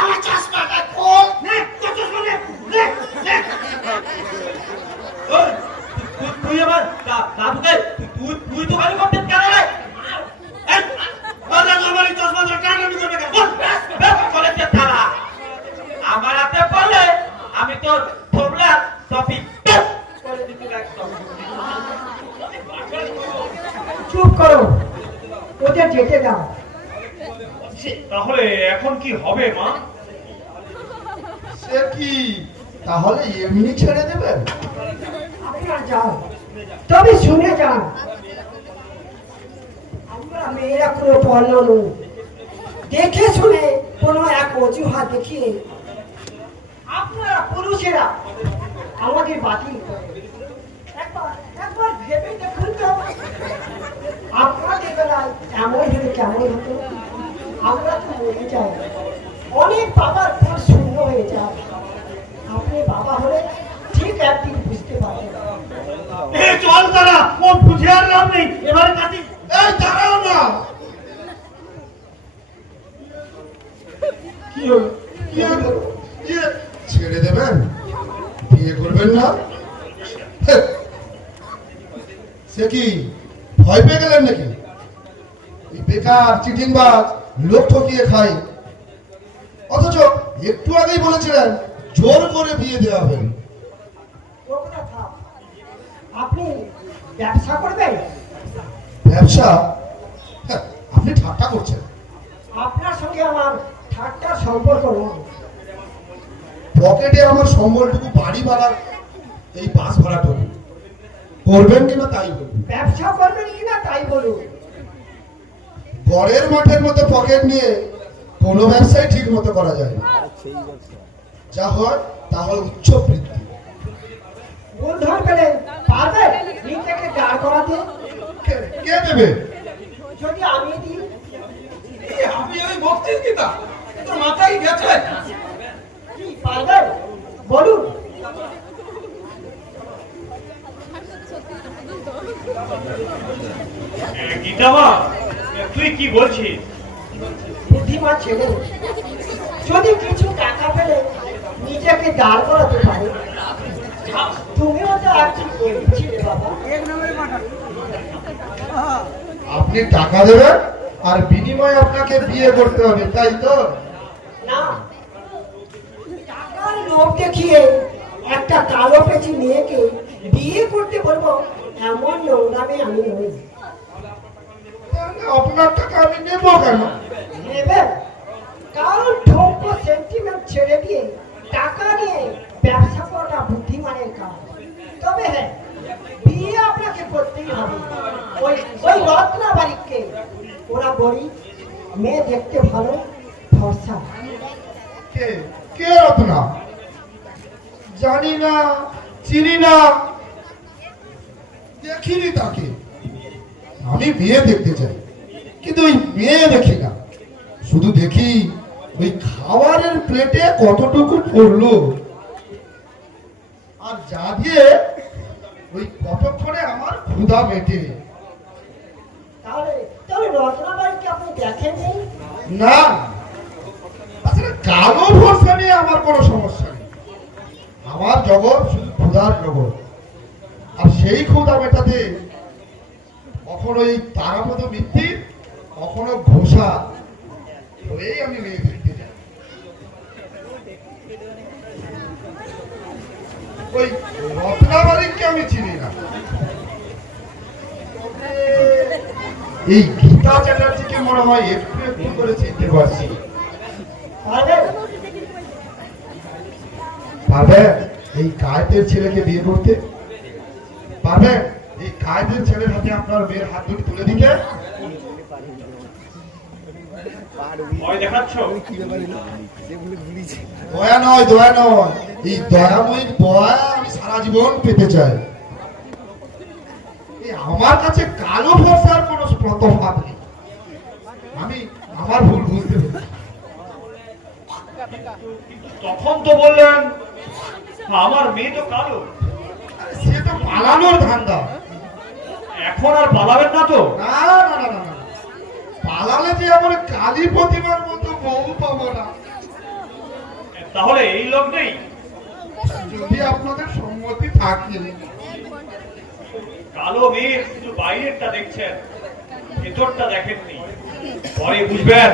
আমার চশমাটা খোল। নে, তোর চশমা নে, নে, নে। ওই, তুই আমার দাদুকে তুই তো গাড়ি করতে কেন রে? এই, আমার এই চশমা ধরে টানাটানি করবে কেন? বল, চলে যে তারা আমার হাতে পড়লে আমি তোর থোবলা টপি করে দিতে একদম। চুপ করো, ওদের যেতে দাও। তাহলে এখন কি হবে মা? সে কি তাহলে এমনি ছেড়ে দেবেন? আপনারা যান, তবে শুনে যান, আমরা মেয়েরা কোনো পণ্য নই। দেখে শুনে কোনো এক অজুহাত দেখিয়ে আপনারা পুরুষেরা আমাদের বাতিল করেন। একবার ভেবে দেখুন তো, আপনাদের বেলায় এমন হলে কেমন হতো? আমরা তো মরে যাই, অনেক বাবার পর শূন্য হয়ে যায়। আপনি বাবা হলে ঠিক একদিন বুঝতে পারবেন। এ চল তারা, ও বুঝে আর লাভ নেই, এবারে কাটি। এই দাঁড়াও না, কি হলো? কি হলো? ছেড়ে দেবেন, বিয়ে করবেন না? হে, সে কি ভয় পেয়ে গেলেন নাকি? এই বেকার চিটিংবাজ লোক ঠকিয়ে খাই, অথচ একটু আগেই বলেছিলেন জোর করে বিয়ে দেওয়া হবে। ওটা থাক, আপনি ব্যবসা করবেন? ব্যবসা? হ্যাঁ, আপনি ঠাট্টা করছেন। আপনার সঙ্গে আমার ঠাট্টার সম্পর্ক নয়। পকেটে আমার সম্বলটুকু, বাড়ি ভাড়ার এই বাস ভাড়াটুকু, করবেন কিনা তাই বলুন। ব্যবসা করবেন কিনা তাই বলুন। গড়ের মাঠের মতো পকেট নিয়ে কোনো ব্যবসায় ঠিক মতো করা যায় না। যা হয় তা হয় উচ্চ বৃত্তি। মূলধন পেলে পারবেন নিজেকে দাঁড় করাতে? কে দেবে? যদি আমি দিই? আপনি ওই বকছেন কি তা? তো মাথায় গেছে। কি পারবেন বলুন। গীতামা, তুই কি বলছিস? বুদ্ধিমান ছেলে যদি কিছু টাকা পেলে নিজেকে দাঁড় করাতে পারে। তুমিও তো একজন গরিব ছিলে বাবা। আপনি টাকা দেবেন আর বিনিময়ে আপনাকে বিয়ে করতে হবে, তাই তো? না, টাকার লোভ দেখিয়ে একটা কালো পেঁচি মেয়েকে বিয়ে করতে বলবো এমন নোংরামে আমি নই। আপনার টাকা আমি নেবো কেন? নেবেন? কারণ ঠোঁকো সেন্টিমেন্ট ছেড়ে দিয়ে টাকা নিয়ে ব্যবসা করাটা বুদ্ধিমানের কাজ। তবে হ্যাঁ, বিয়ে আপনাকে করতেই হবে। ওই ওই রত্না বাড়িকে, ওরা গরিব, মেয়ে দেখতে ভালো, ফর্সা। কে কে রত্না? জানি না, চিনি না, দেখিনি তাকে। আমি মেয়ে দেখতে চাই, কিন্তু ওই মেয়ে দেখি না, শুধু দেখি ওই খাবারের প্লেটে কতটুকু পড়লো আর যা দিয়ে ওই কতক্ষণে আমার ক্ষুধা মেটে। তাহলে তাহলে রত্না বাড়িকে আপনি দেখেননি? না, আসলে কালো ভরসা নিয়ে আমার কোনো সমস্যা নেই। আমার জগৎ শুধু ক্ষুধার জগৎ, আর সেই ক্ষুধা মেটাতে কখনো এই তারাপদ মিত্তি, কখনো ঘোষা হয়েই আমি মেয়ে দেখতে যাই। ওই রত্নাবাড়িকে আমি চিনি না, এই গীতা চ্যাটার্জিকে মনে হয় একটু একটু করে চিনতে পারছি। পারবে এই কায়েতের ছেলেকে বিয়ে করতে? পারবে এই কায়েতের ছেলের হাতে আপনার মেয়ের হাত দুটি তুলে দিতে? ভয় দেখাচ্ছ? দয়া নয়, দয়া নয়, এই দয়াময়ীর দয়া আমি সারা জীবন পেতে চাই। এই আমার কাছে কালো ভরসার কোনো প্রতফাত নেই। আমি আমার ভুল বুঝতে পেরেছি। তখন তো বললেন আমার মেয়ে তো কালো। সে তো পালানোর ধান্দা। এখন আর পালাবেন না তো? না না না না না, পালালে যে আমার কালী প্রতিমার মতো বউ পাবো না। তাহলে এই লোক নেই? যদি আপনাদের সম্মতি থাকে। কালো মেয়ে শুধু বাইরেরটা দেখছেন, ভেতরটা দেখেননি। পরে বুঝবেন,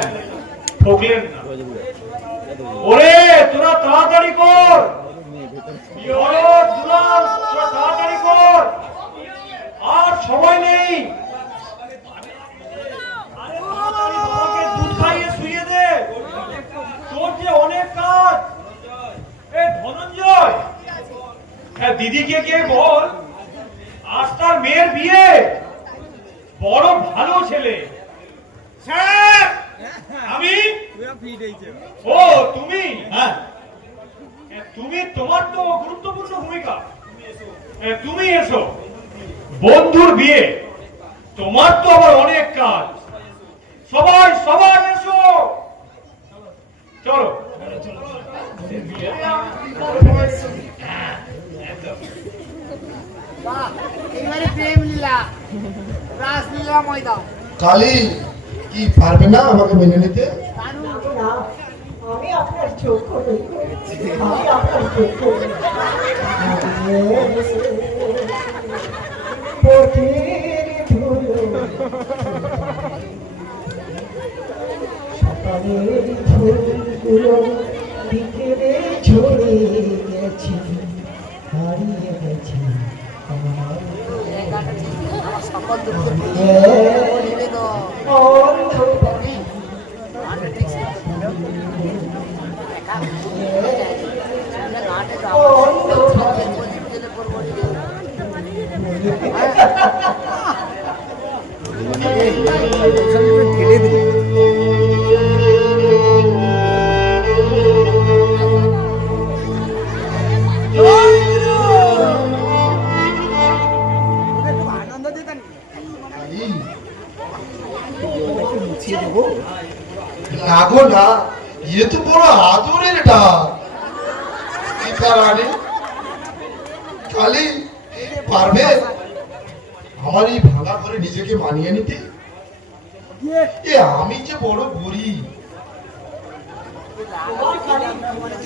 ঠকলেন না। ওরে তোরা তাড়াতাড়ি কর, তোরা তাড়াতাড়ি কর, আর সময় নেই। আরে তাড়াতাড়ি বাবাকে দুধ খাইয়ে শুইয়ে দে, তোর যে অনেক কাজ। এ ধনঞ্জয়, হ্যাঁ দিদিকে গিয়ে বল আজ তার মেয়ের বিয়ে, বড় ভালো ছেলে। স্যার আমি? ও তুমি? হ্যাঁ তুমি, তোমার তো গুরুত্বপূর্ণ ভূমিকা। তুমি এসো, বন্ধুর বিয়ে, তোমার তো আবার অনেক কাজ। সবাই সবাই এসো। কালী কি পারবে না আমাকে মেনে নিতে? না, আমি আপনার চোখ নই, আমি আপনার চোখ নই। পথের ধুলো, সকালের ফুলগুলো বিকেলে ঝরে গেছে, হারিয়ে গেছে আমার অন্ধকারে। না গো না, ইয়ে তো বড় আদরের ডাক। সীতা রানী, কালী পারবে আমার এই ভাঙা ঘরে নিজেকে মানিয়ে নিতে? এ আমি যে বড় গরিব।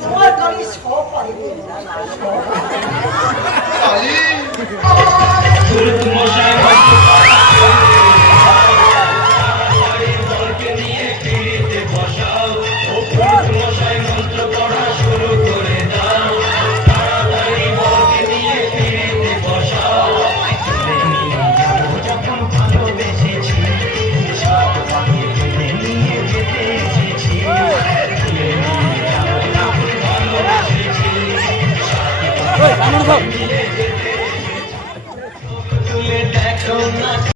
তোমার কালী সব পারবে। কালী ওই, কামড় দাও।